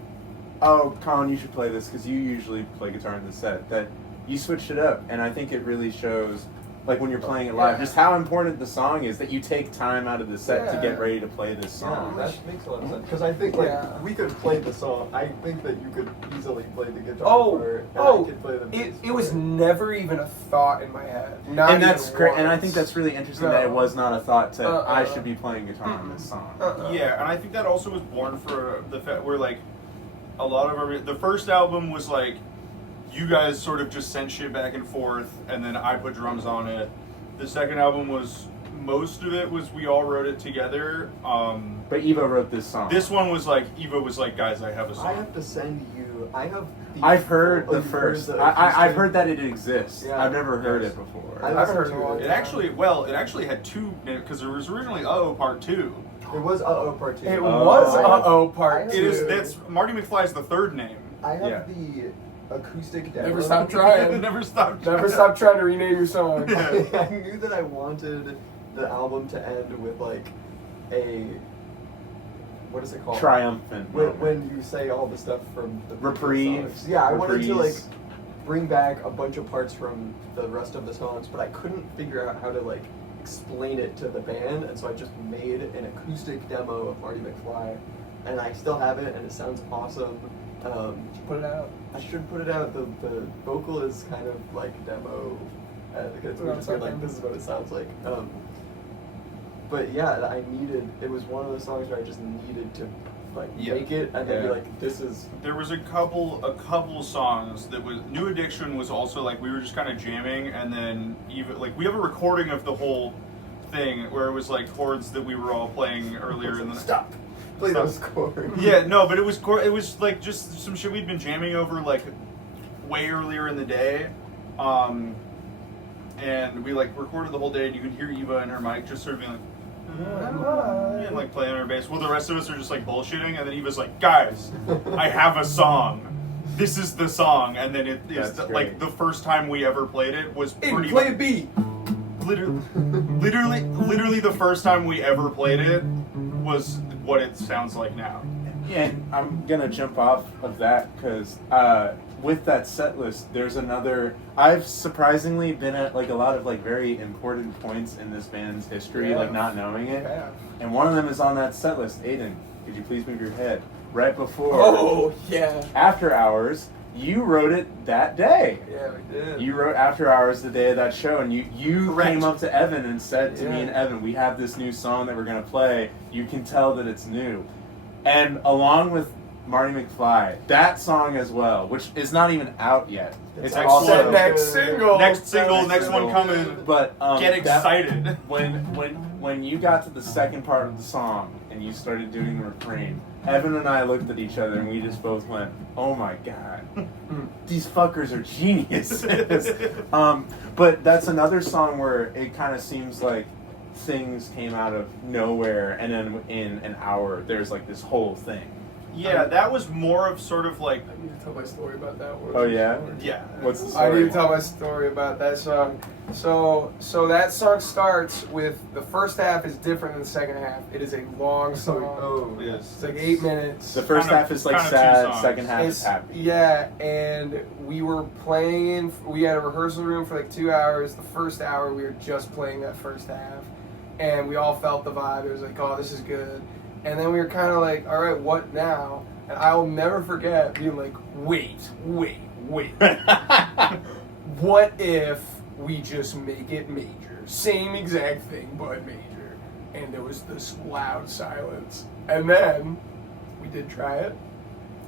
oh, Colin, you should play this because you usually play guitar in the set, that you switched it up, and I think it really shows, like when you're playing it live, just how important the song is, that you take time out of the set to get ready to play this song. Yeah, that makes a lot of sense. Because I think like we could play the song. I think that you could easily play the guitar part, and I could play the bass it was part. never even a thought in my head. Not And that's even great, and I once. think that's really interesting No. that it was not a thought to, I Uh-uh. should be playing guitar on this song. Yeah, and I think that also was born for the fact where like a lot of the first album was like you guys sort of just sent shit back and forth, and then I put drums on it. The second album was most of it was we all wrote it together. But Eva wrote this song. This one was like Eva was like, guys, I have a song. I have to send you. I have. I've heard the you've first. the I've acoustic? heard that it exists. Yeah. I've never heard it before. I I've listened heard to it all. It actually had two, because there was originally Part 2. It was Part 2. It Oh. was I part have- It 2. is that's Marty McFly's the third name. I have Yeah. the acoustic demo. Never stop trying. Never stopped. Never stop trying to rename your song. Yeah. I knew that I wanted the album to end with like a what is it called? Triumphant. moment. When you say all the stuff from the previous Reprieve. songs. Yeah, I wanted to like Reprise. bring back a bunch of parts from the rest of the songs, but I couldn't figure out how to like explain it to the band, and so I just made an acoustic demo of Marty McFly, and I still have it, and it sounds awesome. Put it out. I should put it out. The vocal is kind of like demo. It's Put it on just weird, like something. this is what it sounds like. But yeah, it was one of those songs where I just needed to like Yeah. make it and then be Yeah. like, this is. There was a couple songs that was New Addiction was also like we were just kind of jamming, and then even like we have a recording of the whole thing where it was like chords that we were all playing earlier in the Stop. Play Stop. those chords. Yeah, no, but it was like just some shit we'd been jamming over like way earlier in the day, and we like recorded the whole day, and you could hear Eva and her mic just sort of being like. And like playing her bass. Well, the rest of us are just like bullshitting, and then Eva's like, "Guys, I have a song. This is the song." And then it is That's like great. the first time we ever played it was pretty Play a beat. literally the first time we ever played it was what it sounds like now. Yeah, I'm gonna jump off of that because with that set list, there's another. I've surprisingly been at like a lot of like very important points in this band's history, Yeah. like not knowing it. Yeah. And one of them is on that set list. Aiden, could you please move your head? Right before Oh yeah. After Hours, you wrote it that day. Yeah, we did. You wrote After Hours the day of that show, and you Correct. came up to Evan and said to me Yeah. and Evan, we have this new song that we're going to play. You can tell that it's new. And along with Marty McFly, that song as well, which is not even out yet. It's Next also one. Next single. Next single, Next next one single. coming. But Get that- excited. when you got to the second part of the song and you started doing the refrain, Evan and I looked at each other and we just both went, "Oh my god, these fuckers are geniuses." But that's another song where it kind of seems like things came out of nowhere, and then in an hour there's like this whole thing. Yeah, that was more of sort of like I need to tell my story about that one. Oh yeah, yeah. what's the I story? need to tell my story about that song. So that song starts with the first half is different than the second half. It is a long song. Oh, Yes. It's like 8 minutes. The first Kind of- half is like kind of two sad, songs. second half is It's- happy. Yeah, and we were playing. We had a rehearsal room for like 2 hours. The first hour we were just playing that first half, and we all felt the vibe. It was like, oh, this is good. And then we were kind of like, all right, what now? And I will never forget being like, wait. What if we just make it major? Same exact thing, but major. And there was this loud silence. And then we did try it,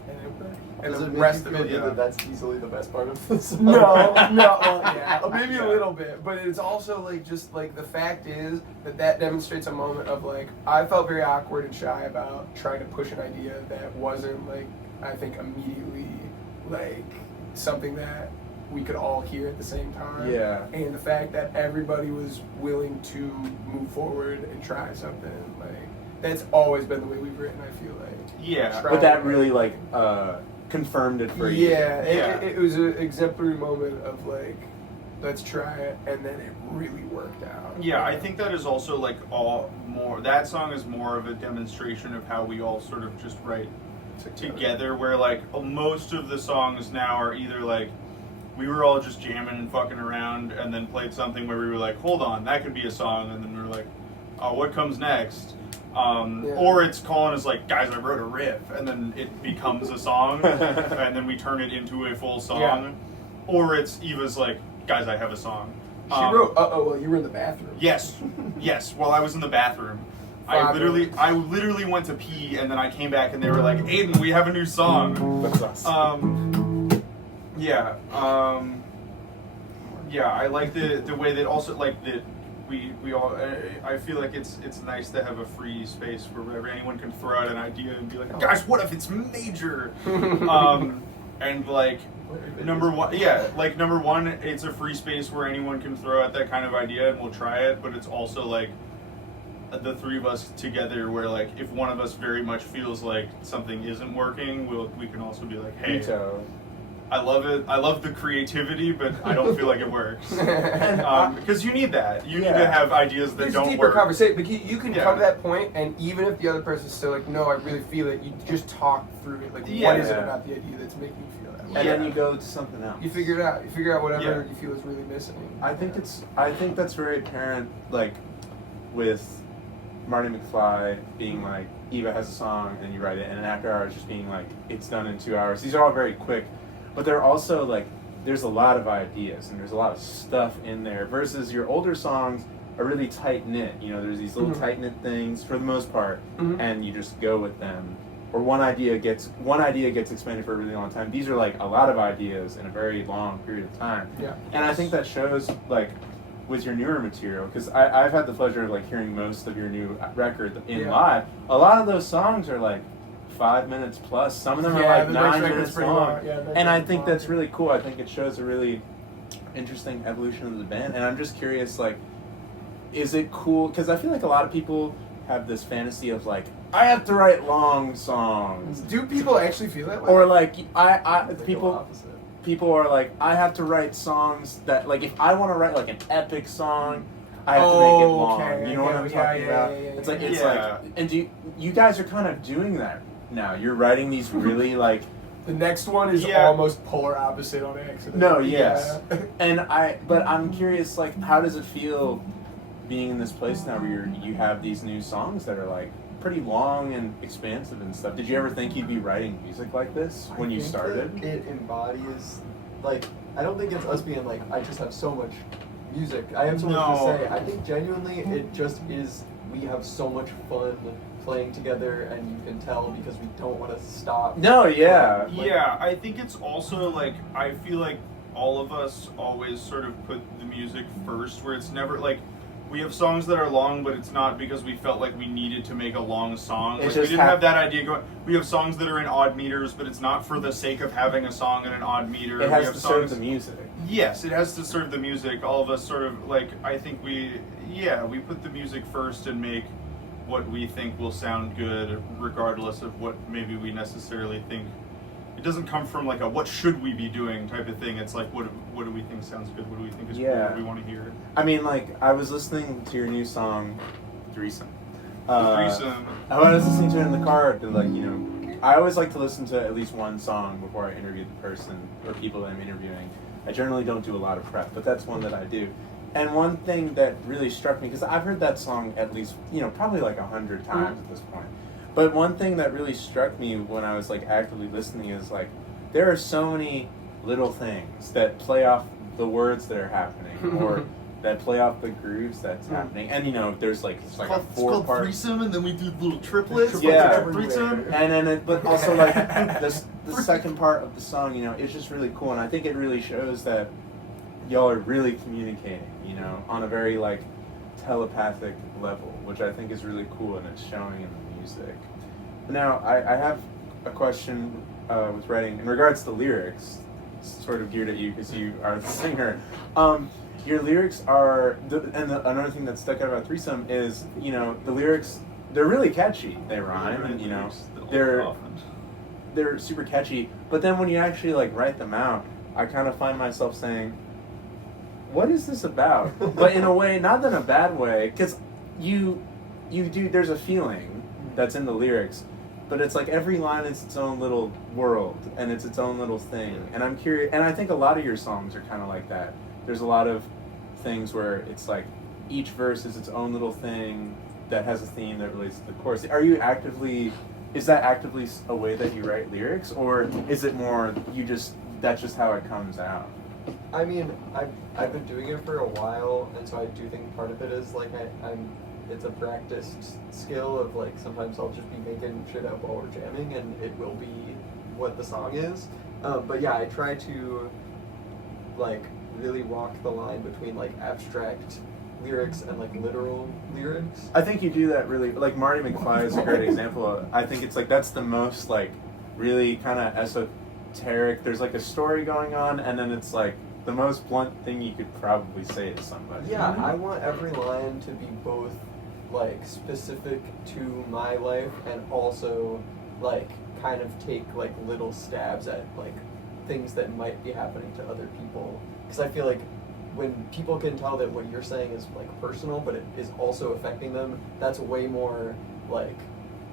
and it worked. And Does the it make rest you of feel it, good that that's easily the best part of the song? no, yeah, maybe a little bit, but it's also like just like the fact is that demonstrates a moment of like I felt very awkward and shy about trying to push an idea that wasn't like I think immediately like something that we could all hear at the same time. Yeah. And the fact that everybody was willing to move forward and try something like that's always been the way we've written. I feel like. Yeah. Try But that it. really like confirmed it for you. Yeah, Yeah. it was an exemplary moment of like, let's try it, and then it really worked out. Yeah, I think that is also like all more. That song is more of a demonstration of how we all sort of just write together where like most of the songs now are either like we were all just jamming and fucking around and then played something where we were like, hold on, that could be a song, and then we were like, oh, what comes next? Or it's calling us like, guys, I wrote a riff, and then it becomes a song, and then we turn it into a full song. Yeah. Or it's Eva's like, guys, I have a song. She wrote, well, you were in the bathroom. Yes, while I was in the bathroom. I literally went to pee, and then I came back, and they were like, Aiden, we have a new song. That's awesome. Yeah, I like the way that also like that we all. I feel like it's nice to have a free space where anyone can throw out an idea and be like, guys, what if it's major? And like number one, it's a free space where anyone can throw out that kind of idea and we'll try it. But it's also like the three of us together, where like if one of us very much feels like something isn't working, we can also be like, hey. Veto. I love it. I love the creativity, but I don't feel like it works. Because you need that. You need to have ideas that There's don't a deeper work. conversation, but you can Yeah. come to that point, and even if the other person's still like, no, I really feel it, you just talk through it. Like, what is it about the idea that's making you feel that way? And then you go to something else. You figure it out. You figure out whatever you feel is really missing. I think that's very apparent, like with Marty McFly being like, Eva has a song and you write it, and After Hours just being like, it's done in 2 hours. These are all very quick, but they're also like, there's a lot of ideas and there's a lot of stuff in there. Versus your older songs are really tight knit. You know, there's these little tight knit things for the most part, and you just go with them. Or one idea gets expanded for a really long time. These are like a lot of ideas in a very long period of time. Yeah. And I think that shows like with your newer material, because I've had the pleasure of like hearing most of your new record in live. A lot of those songs are like 5 minutes plus. Some of them are like the 9 next minutes pretty long. Yeah, And I think that's really cool. I think it shows a really interesting evolution of the band. And I'm just curious, like, is it cool? Because I feel like a lot of people have this fantasy of like, I have to write long songs. Do people actually feel that way? Or like, They go opposite. people are like, I have to write songs that, like, if I want to write like an epic song, I have to make it long. Okay, You know what I'm talking about? It's like, and you guys are kind of doing that now. You're writing these really like. The next one is almost polar opposite on accident. No, yes. Yeah. But I'm curious, like, how does it feel being in this place now where you have these new songs that are like pretty long and expansive and stuff? Did you ever think you'd be writing music like this when you started? It embodies, like, I don't think it's us being like, I just have so much music. I have so much to say. I think genuinely it just is, we have so much fun playing together, and you can tell because we don't want to stop. No, yeah. Yeah, I think it's also like, I feel like all of us always sort of put the music first, where it's never like, we have songs that are long, but it's not because we felt like we needed to make a long song. Like, we didn't have that idea going. We have songs that are in odd meters, but it's not for the sake of having a song in an odd meter. It has to serve the music. Yes, it has to serve the music. All of us sort of like, I think we put the music first and make what we think will sound good, regardless of what maybe we necessarily think. It doesn't come from like a what should we be doing type of thing. It's like what do we think sounds good? What do we think is cool? What do we want to hear? I mean, like, I was listening to your new song, Threesome. Threesome. I was listening to it in the car to, like, you know, I always like to listen to at least one song before I interview the person or people that I'm interviewing. I generally don't do a lot of prep, but that's one that I do. And one thing that really struck me, because I've heard that song at least, you know, probably like 100 times at this point. But one thing that really struck me when I was like actively listening is like, there are so many little things that play off the words that are happening, or that play off the grooves that's happening. And you know, there's like, it's like a 4-part threesome, and then we do little triplets. Yeah. Threesome. And then but also like the second part of the song, you know, it's just really cool. And I think it really shows that y'all are really communicating, you know, on a very like telepathic level, which I think is really cool, and it's showing in the music. Now, I have a question with writing in regards to lyrics. It's sort of geared at you because you are the singer. Your lyrics are, another thing that stuck out about Threesome is, you know, the lyrics, they're really catchy. They rhyme, and you know, they're super catchy. But then when you actually like write them out, I kind of find myself saying, what is this about? But in a way, not in a bad way, because you do, there's a feeling that's in the lyrics, but it's like every line is its own little world, and it's its own little thing. And I'm curious, and I think a lot of your songs are kind of like that. There's a lot of things where it's like each verse is its own little thing that has a theme that relates to the chorus. Is that actively a way that you write lyrics, or is it more that's just how it comes out? I mean, I've been doing it for a while, and so I do think part of it is like it's a practiced skill of like sometimes I'll just be making shit up while we're jamming, and it will be what the song is. But yeah, I try to like really walk the line between like abstract lyrics and like literal lyrics. I think you do that really, like Marty McFly is a great example. I think it's like that's the most like really kind of esoteric. There's like a story going on, and then it's like the most blunt thing you could probably say to somebody. Yeah, I want every line to be both like specific to my life and also like kind of take like little stabs at like things that might be happening to other people. Because I feel like when people can tell that what you're saying is like personal, but it is also affecting them, that's way more like,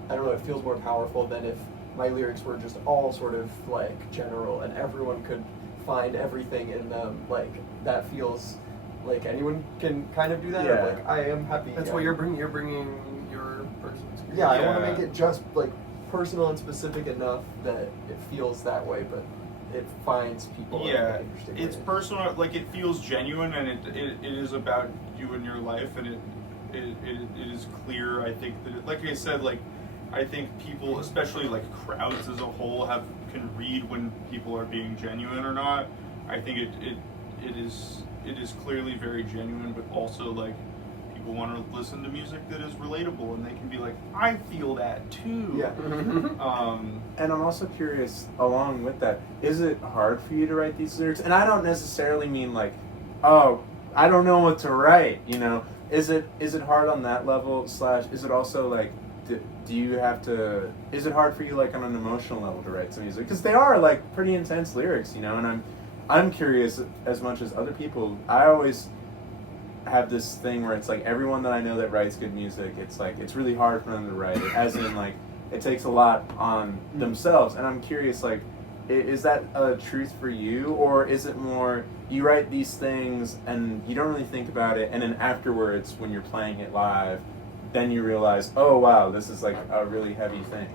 I don't know, it feels more powerful than if my lyrics were just all sort of like general and everyone could find everything in them. Like that feels like anyone can kind of do that. Yeah. Like I am happy. That's what you're bringing. You're bringing your personal experience. Yeah, I want Yeah. to make it just like personal and specific enough that it feels that way, but it finds people in Yeah, an interesting it's way. personal. Like it feels genuine, and it is about you and your life, and it is clear. I think that, like I said, like I think people, especially like crowds as a whole, can read when people are being genuine or not. I think it is clearly very genuine, but also like people want to listen to music that is relatable, and they can be like, I feel that too. Yeah. And I'm also curious, along with that, is it hard for you to write these lyrics? And I don't necessarily mean like, oh, I don't know what to write, you know? Is it hard on that level, / is it also like, do you have to, is it hard for you like on an emotional level to write some music? Because they are like pretty intense lyrics, you know? And I'm curious as much as other people. I always have this thing where it's like everyone that I know that writes good music, it's like it's really hard for them to write it, as in like it takes a lot on themselves. And I'm curious, like, is that a truth for you, or is it more you write these things and you don't really think about it, and then afterwards when you're playing it live, then you realize, oh wow, this is like a really heavy thing?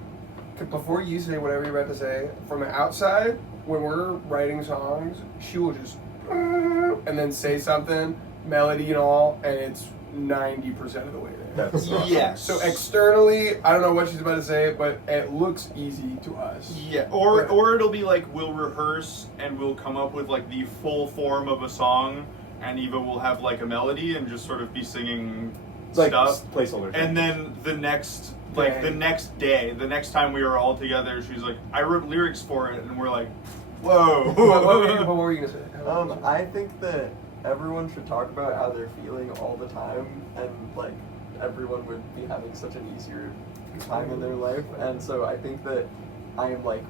Before you say whatever you're about to say, from the outside, when we're writing songs, she will just and then say something, melody and all, and it's 90% of the way there. That's awesome. Yes. So externally, I don't know what she's about to say, but it looks easy to us. Yeah, or it'll be like we'll rehearse and we'll come up with like the full form of a song, and Eva will have like a melody and just sort of be singing Like stuff. placeholder. And then the next day, the next time we were all together, she's like, I wrote lyrics for it, and we're like, whoa. What were you gonna say? I think that everyone should talk about how they're feeling all the time, and like everyone would be having such an easier time in their life. And so I think that I am like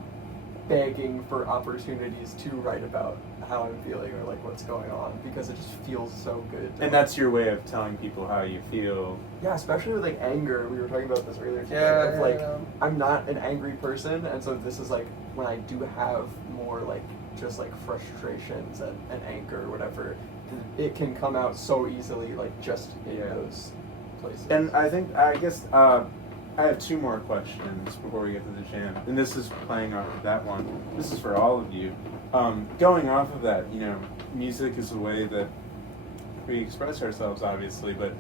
begging for opportunities to write about how I'm feeling or like what's going on, because it just feels so good. And that's your way of telling people how you feel. Yeah, especially with like anger. We were talking about this earlier today. Yeah, of like yeah. I'm not an angry person, and so this is like when I do have more like just like frustrations and anger or whatever, it can come out so easily, like just in Yeah. those places. And I guess I have two more questions before we get to the jam. And this is playing off of that one. This is for all of you. Going off of that, you know, music is a way that we express ourselves, obviously, but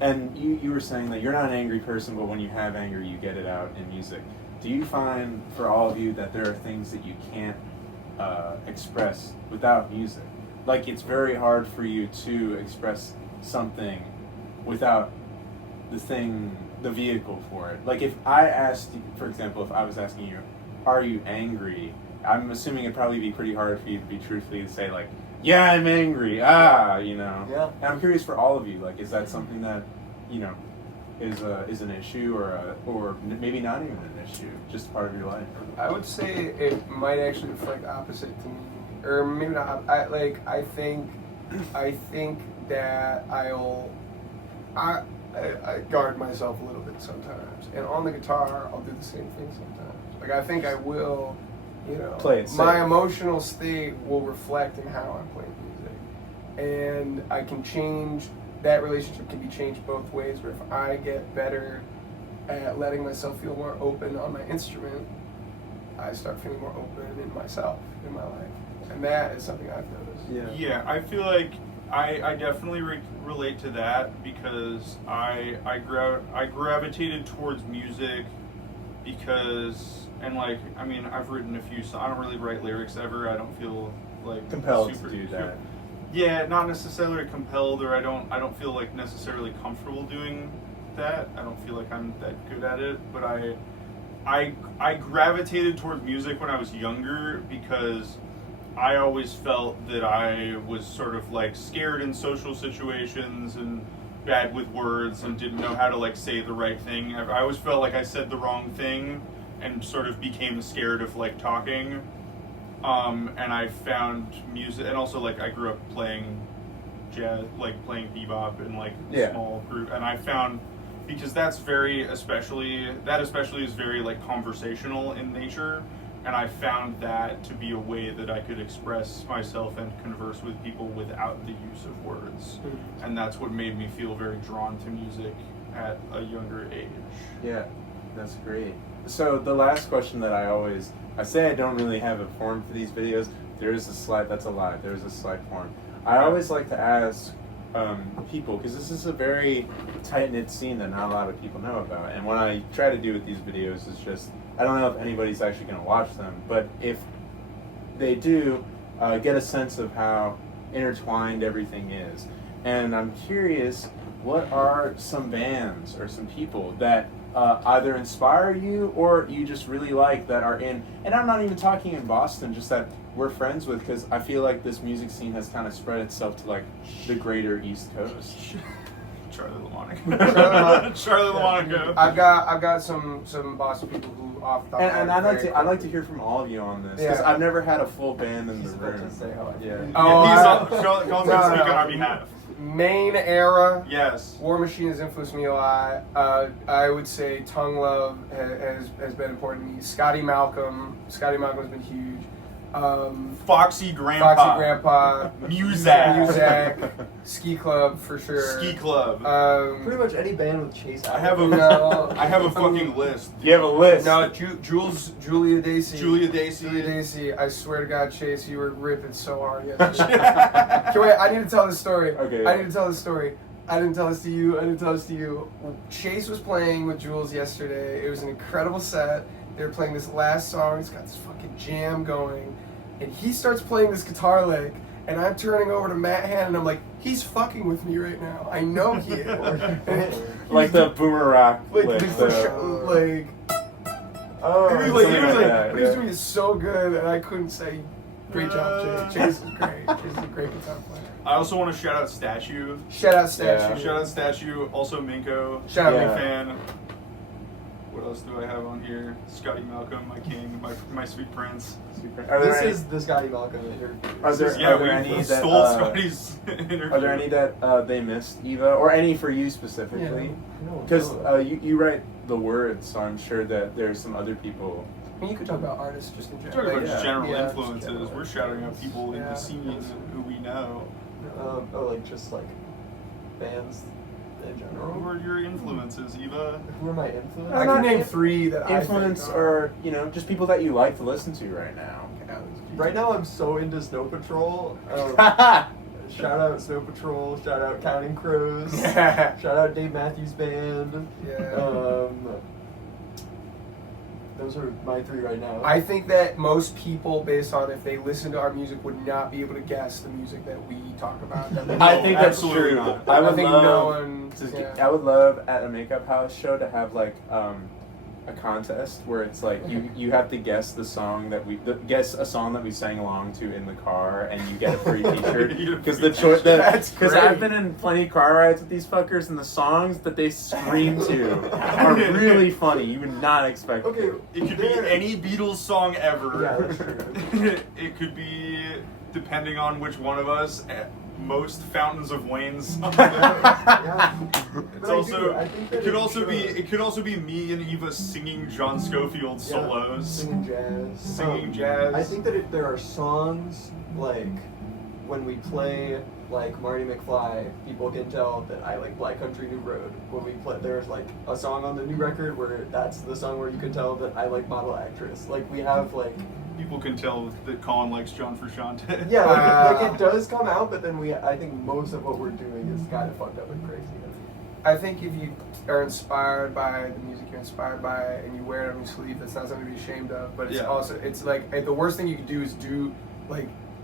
and you were saying that you're not an angry person, but when you have anger, you get it out in music. Do you find, for all of you, that there are things that you can't express without music? Like, it's very hard for you to express something without the vehicle for it. Like, if I asked, for example, if I was asking you, are you angry? I'm assuming it'd probably be pretty hard for you to be truthfully to say, like, yeah, I'm angry, you know? Yeah. And I'm curious for all of you, like, is that something that, you know, is an issue, or maybe not even an issue, just part of your life? I would say it might actually reflect opposite to me, or maybe not. I think that I guard myself a little bit sometimes. And on the guitar, I'll do the same thing sometimes. Like, I think I will, you know, Play it my safe. emotional state will reflect in how I'm playing music. And I can change, that relationship can be changed both ways, where if I get better at letting myself feel more open on my instrument, I start feeling more open in myself, in my life. And that is something I've noticed. Yeah. Yeah, I feel like I definitely relate to that because I gravitated towards music because, and like, I mean, I've written a few songs. I don't really write lyrics ever. I don't feel like Compelled super, to do that. Yeah, not necessarily compelled, or I don't feel like necessarily comfortable doing that. I don't feel like I'm that good at it, but I gravitated towards music when I was younger because I always felt that I was sort of like scared in social situations and bad with words and didn't know how to like say the right thing. I always felt like I said the wrong thing and sort of became scared of like talking. And I found music, and also like I grew up playing jazz, like playing bebop in like a small group, and I found, because that especially is very like conversational in nature, and I found that to be a way that I could express myself and converse with people without the use of words. And that's what made me feel very drawn to music at a younger age. Yeah, that's great. So the last question that I say I don't really have a form for these videos. There is a slide, that's a lie, there's a slide form. I always like to ask people, because this is a very tight-knit scene that not a lot of people know about. And what I try to do with these videos is just, I don't know if anybody's actually going to watch them, but if they do, get a sense of how intertwined everything is. And I'm curious, what are some bands or some people that either inspire you or you just really like that are in, and I'm not even talking in Boston, just that we're friends with, because I feel like this music scene has kind of spread itself to like the greater East Coast. Charlie LaMonica. Charlie LaMonica. I've got some Boston people who off the top of And my head I'd like to hear from all of you on this, because Yeah. I've never had a full band in the He's about room. to say how I feel. Yeah. Oh, Colin's no, going to speak no. on our behalf. Main era. Yes. War Machine has influenced me a lot. I would say Tongue Love has been important to me. Scotty Malcolm has been huge. Foxy Grandpa. Foxy Grandpa. Muzak. Ski Club for sure. Ski Club. Pretty much any band with Chase. I have a No. I have a fucking list. You have a list. No, Julia Dacey. Julia Dacey. Julia Dacey. I swear to God, Chase, you were ripping so hard yesterday. Okay, wait, I need to tell this story. Okay. I need to tell this story. I didn't tell this to you. Chase was playing with Jules yesterday. It was an incredible set. They were playing this last song. It's got this fucking jam going. And he starts playing this guitar lick. And I'm turning over to Matt Han and I'm like, he's fucking with me right now. I know he is. Like the boomer rock Like, lick, like, so- like Oh, he was something like that, what he was yeah. doing is so good, and I couldn't say, great job, Chase. Chase is great. Chase is a great guitar player. I also want to shout out Statue. Shout out Statue. Shout out Statue. Also Minko. Shout out Big Yeah. fan. What else do I have on here? Scotty Malcolm, my king, my sweet prince. Are there This any, is the Scotty Malcolm interview. Are there- Yeah, are there we any that, stole Scotty's interview. are there any that they missed, Eva, or any for you specifically? Because you write the words, so I'm sure that there's some other people. I mean, you could talk about artists just in We're general. talking about just Yeah. general Yeah, just influences. general. We're shouting out people in Yeah. the scene who we know. Like just like bands in Who general. are your influences, Eva? Who are my influences? I Not can name inf- 3 that Influence I think or, just people that you like to listen to right now. Right now, I'm so into Snow Patrol. Shout out Snow Patrol. Shout out Counting Crows. Shout out Dave Matthews Band. Yeah. Those are my 3 right now. I think that most people, based on if they listen to our music, would not be able to guess the music that we talk about. I think that's absolutely true. not. I would think love no one. I would love at a Makeup House show to have like a contest where it's like you have to guess the song that guess a song that we sang along to in the car, and you get a free T-shirt. You get a Because free the choice, That's because great. I've been in plenty of car rides with these fuckers, and the songs that they scream to are really funny. You would not expect. Okay, It could be any Beatles song ever. Yeah, that's true. It could be depending on which one of us, most Fountains of Wayne's songs. Yeah. It's But I also do, I think that it could also be me and Eva singing John Scofield solos, singing jazz. singing jazz. I think that if there are songs like when we play like Marty McFly, people can tell that I like Black Country New Road. When we play, there's like a song on the new record where that's the song where you can tell that I like Model Actress. Like we have like. People can tell that Colin likes John Frusciante. Yeah, like it does come out, but then I think most of what we're doing is kind of fucked up and crazy. I think if you are inspired by the music you're inspired by and you wear it on your sleeve, that's not something to be ashamed of. But it's Yeah. also, it's like the worst thing you can do is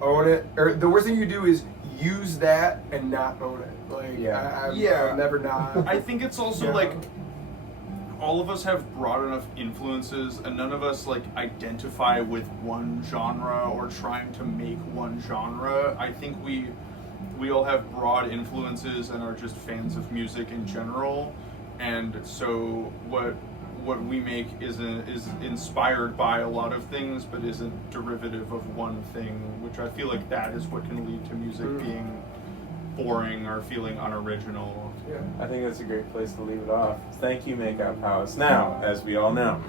own it. Or the worst thing you can do is use that and not own it. Like, Yeah. I've never not. I think it's also Yeah. like all of us have broad enough influences, and none of us like identify with one genre or trying to make one genre. I think we all have broad influences and are just fans of music in general, and so what we make is inspired by a lot of things, but isn't derivative of one thing. Which I feel like that is what can lead to music being boring or feeling unoriginal. Yeah. I think that's a great place to leave it off. Thank you, Makeout Palace. Now, as we all know,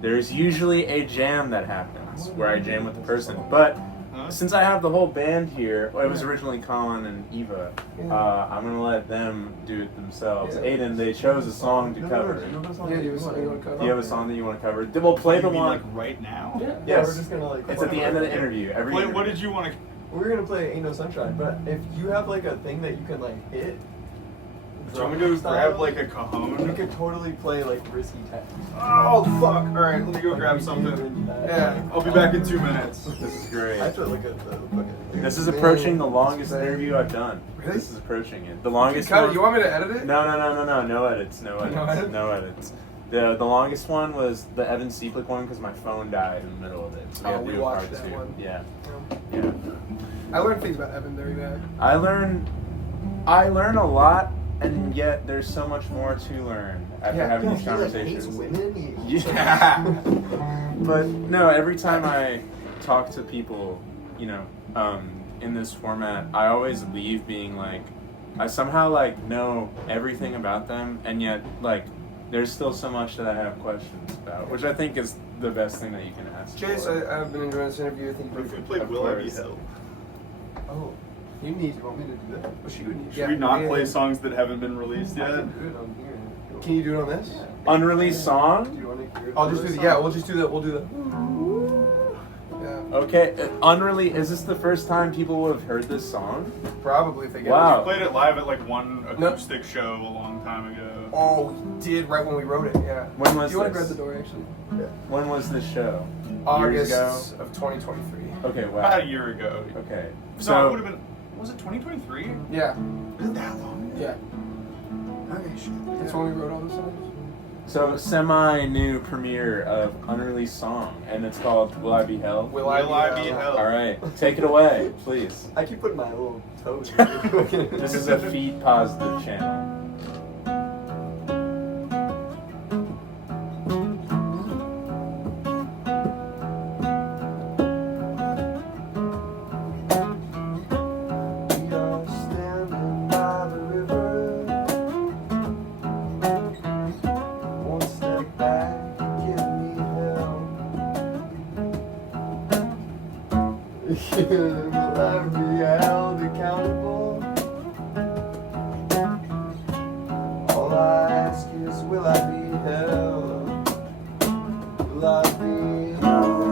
there's usually a jam that happens where I jam with the person. But since I have the whole band here, well, it was originally Colin and Eva, I'm going to let them do it themselves. Yeah. Aiden, they chose a song to cover. Yeah, do you have something you want to cover? Do you have a song that you want to cover? We'll play the You mean, one. like right now. Yeah. Yeah, Yes. we're just gonna like. It's at the end of the interview. Every What interview. did you want to? We're gonna play Ain't No Sunshine, but if you have like a thing that you can like hit. Do you want me to style, grab like a We cajon? could totally play like risky tech. Oh fuck! All right, let me go grab something. Yeah. I'll be back in 2 minutes. This is great. I have to look at the fucking. This is approaching the longest interview I've done. Really? This is approaching it. The longest Kinda, one. you want me to edit it? No edits. No edits. No edits. The longest one was the Evan Seeplick one because my phone died in the middle of it. So Oh, had to we do a watched part that two. one. Yeah. Yeah. Yeah. I learned things about Evan during that. I learn a lot, and yet there's so much more to learn after having these He like hates conversations. women. Yeah. But no, every time I talk to people, in this format, I always leave being like, I somehow like know everything about them, and yet like there's still so much that I have questions about, which I think is the best thing that you can ask. Chase, for. I've been enjoying this interview. I think What if we played Of Will I Be course. Held? Oh, you want me to do that? Well, she would need. Should we not play songs that haven't been released I yet? can do it on here. Can you do it on this? Unreleased Do song? you want to hear it? I'll just do the. Yeah, we'll just do that. We'll do the. Yeah. Okay, unreleased. Is this the first time people would have heard this song? Probably if they get Wow. it. We played it live at like one acoustic show a long time ago. Oh, we did right when we wrote it. Yeah. When was Do you want to this? grab the door actually? When was this show? August Years of 2023. Okay, wow. About a year ago. Okay. So it would have been. Was it 2023? Yeah. Is it that long? Yeah. Okay, shit. That's when we wrote all the songs. So semi-new premiere of unreleased song, and it's called "Will I Be Held." Will I Be Held? All right, take it away, please. I keep putting my little toes. This is a feed positive channel. We are standing by the river. One step back, give me help. Will I be held accountable? All I ask is, will I be held? Will I be held?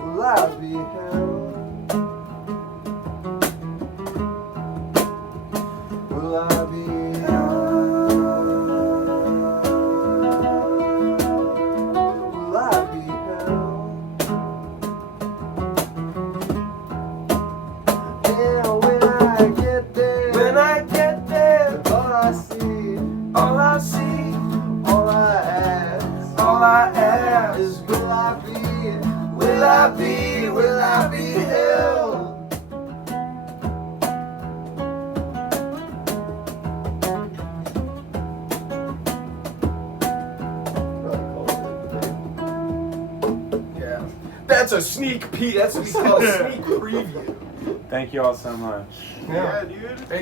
Will I be held? Will I be held? Will I be held? And when I get there, all I see, all I ask is, will I be held? Yeah. That's a sneak peek. That's what we call a sneak preview. Thank you all so much. Yeah, dude.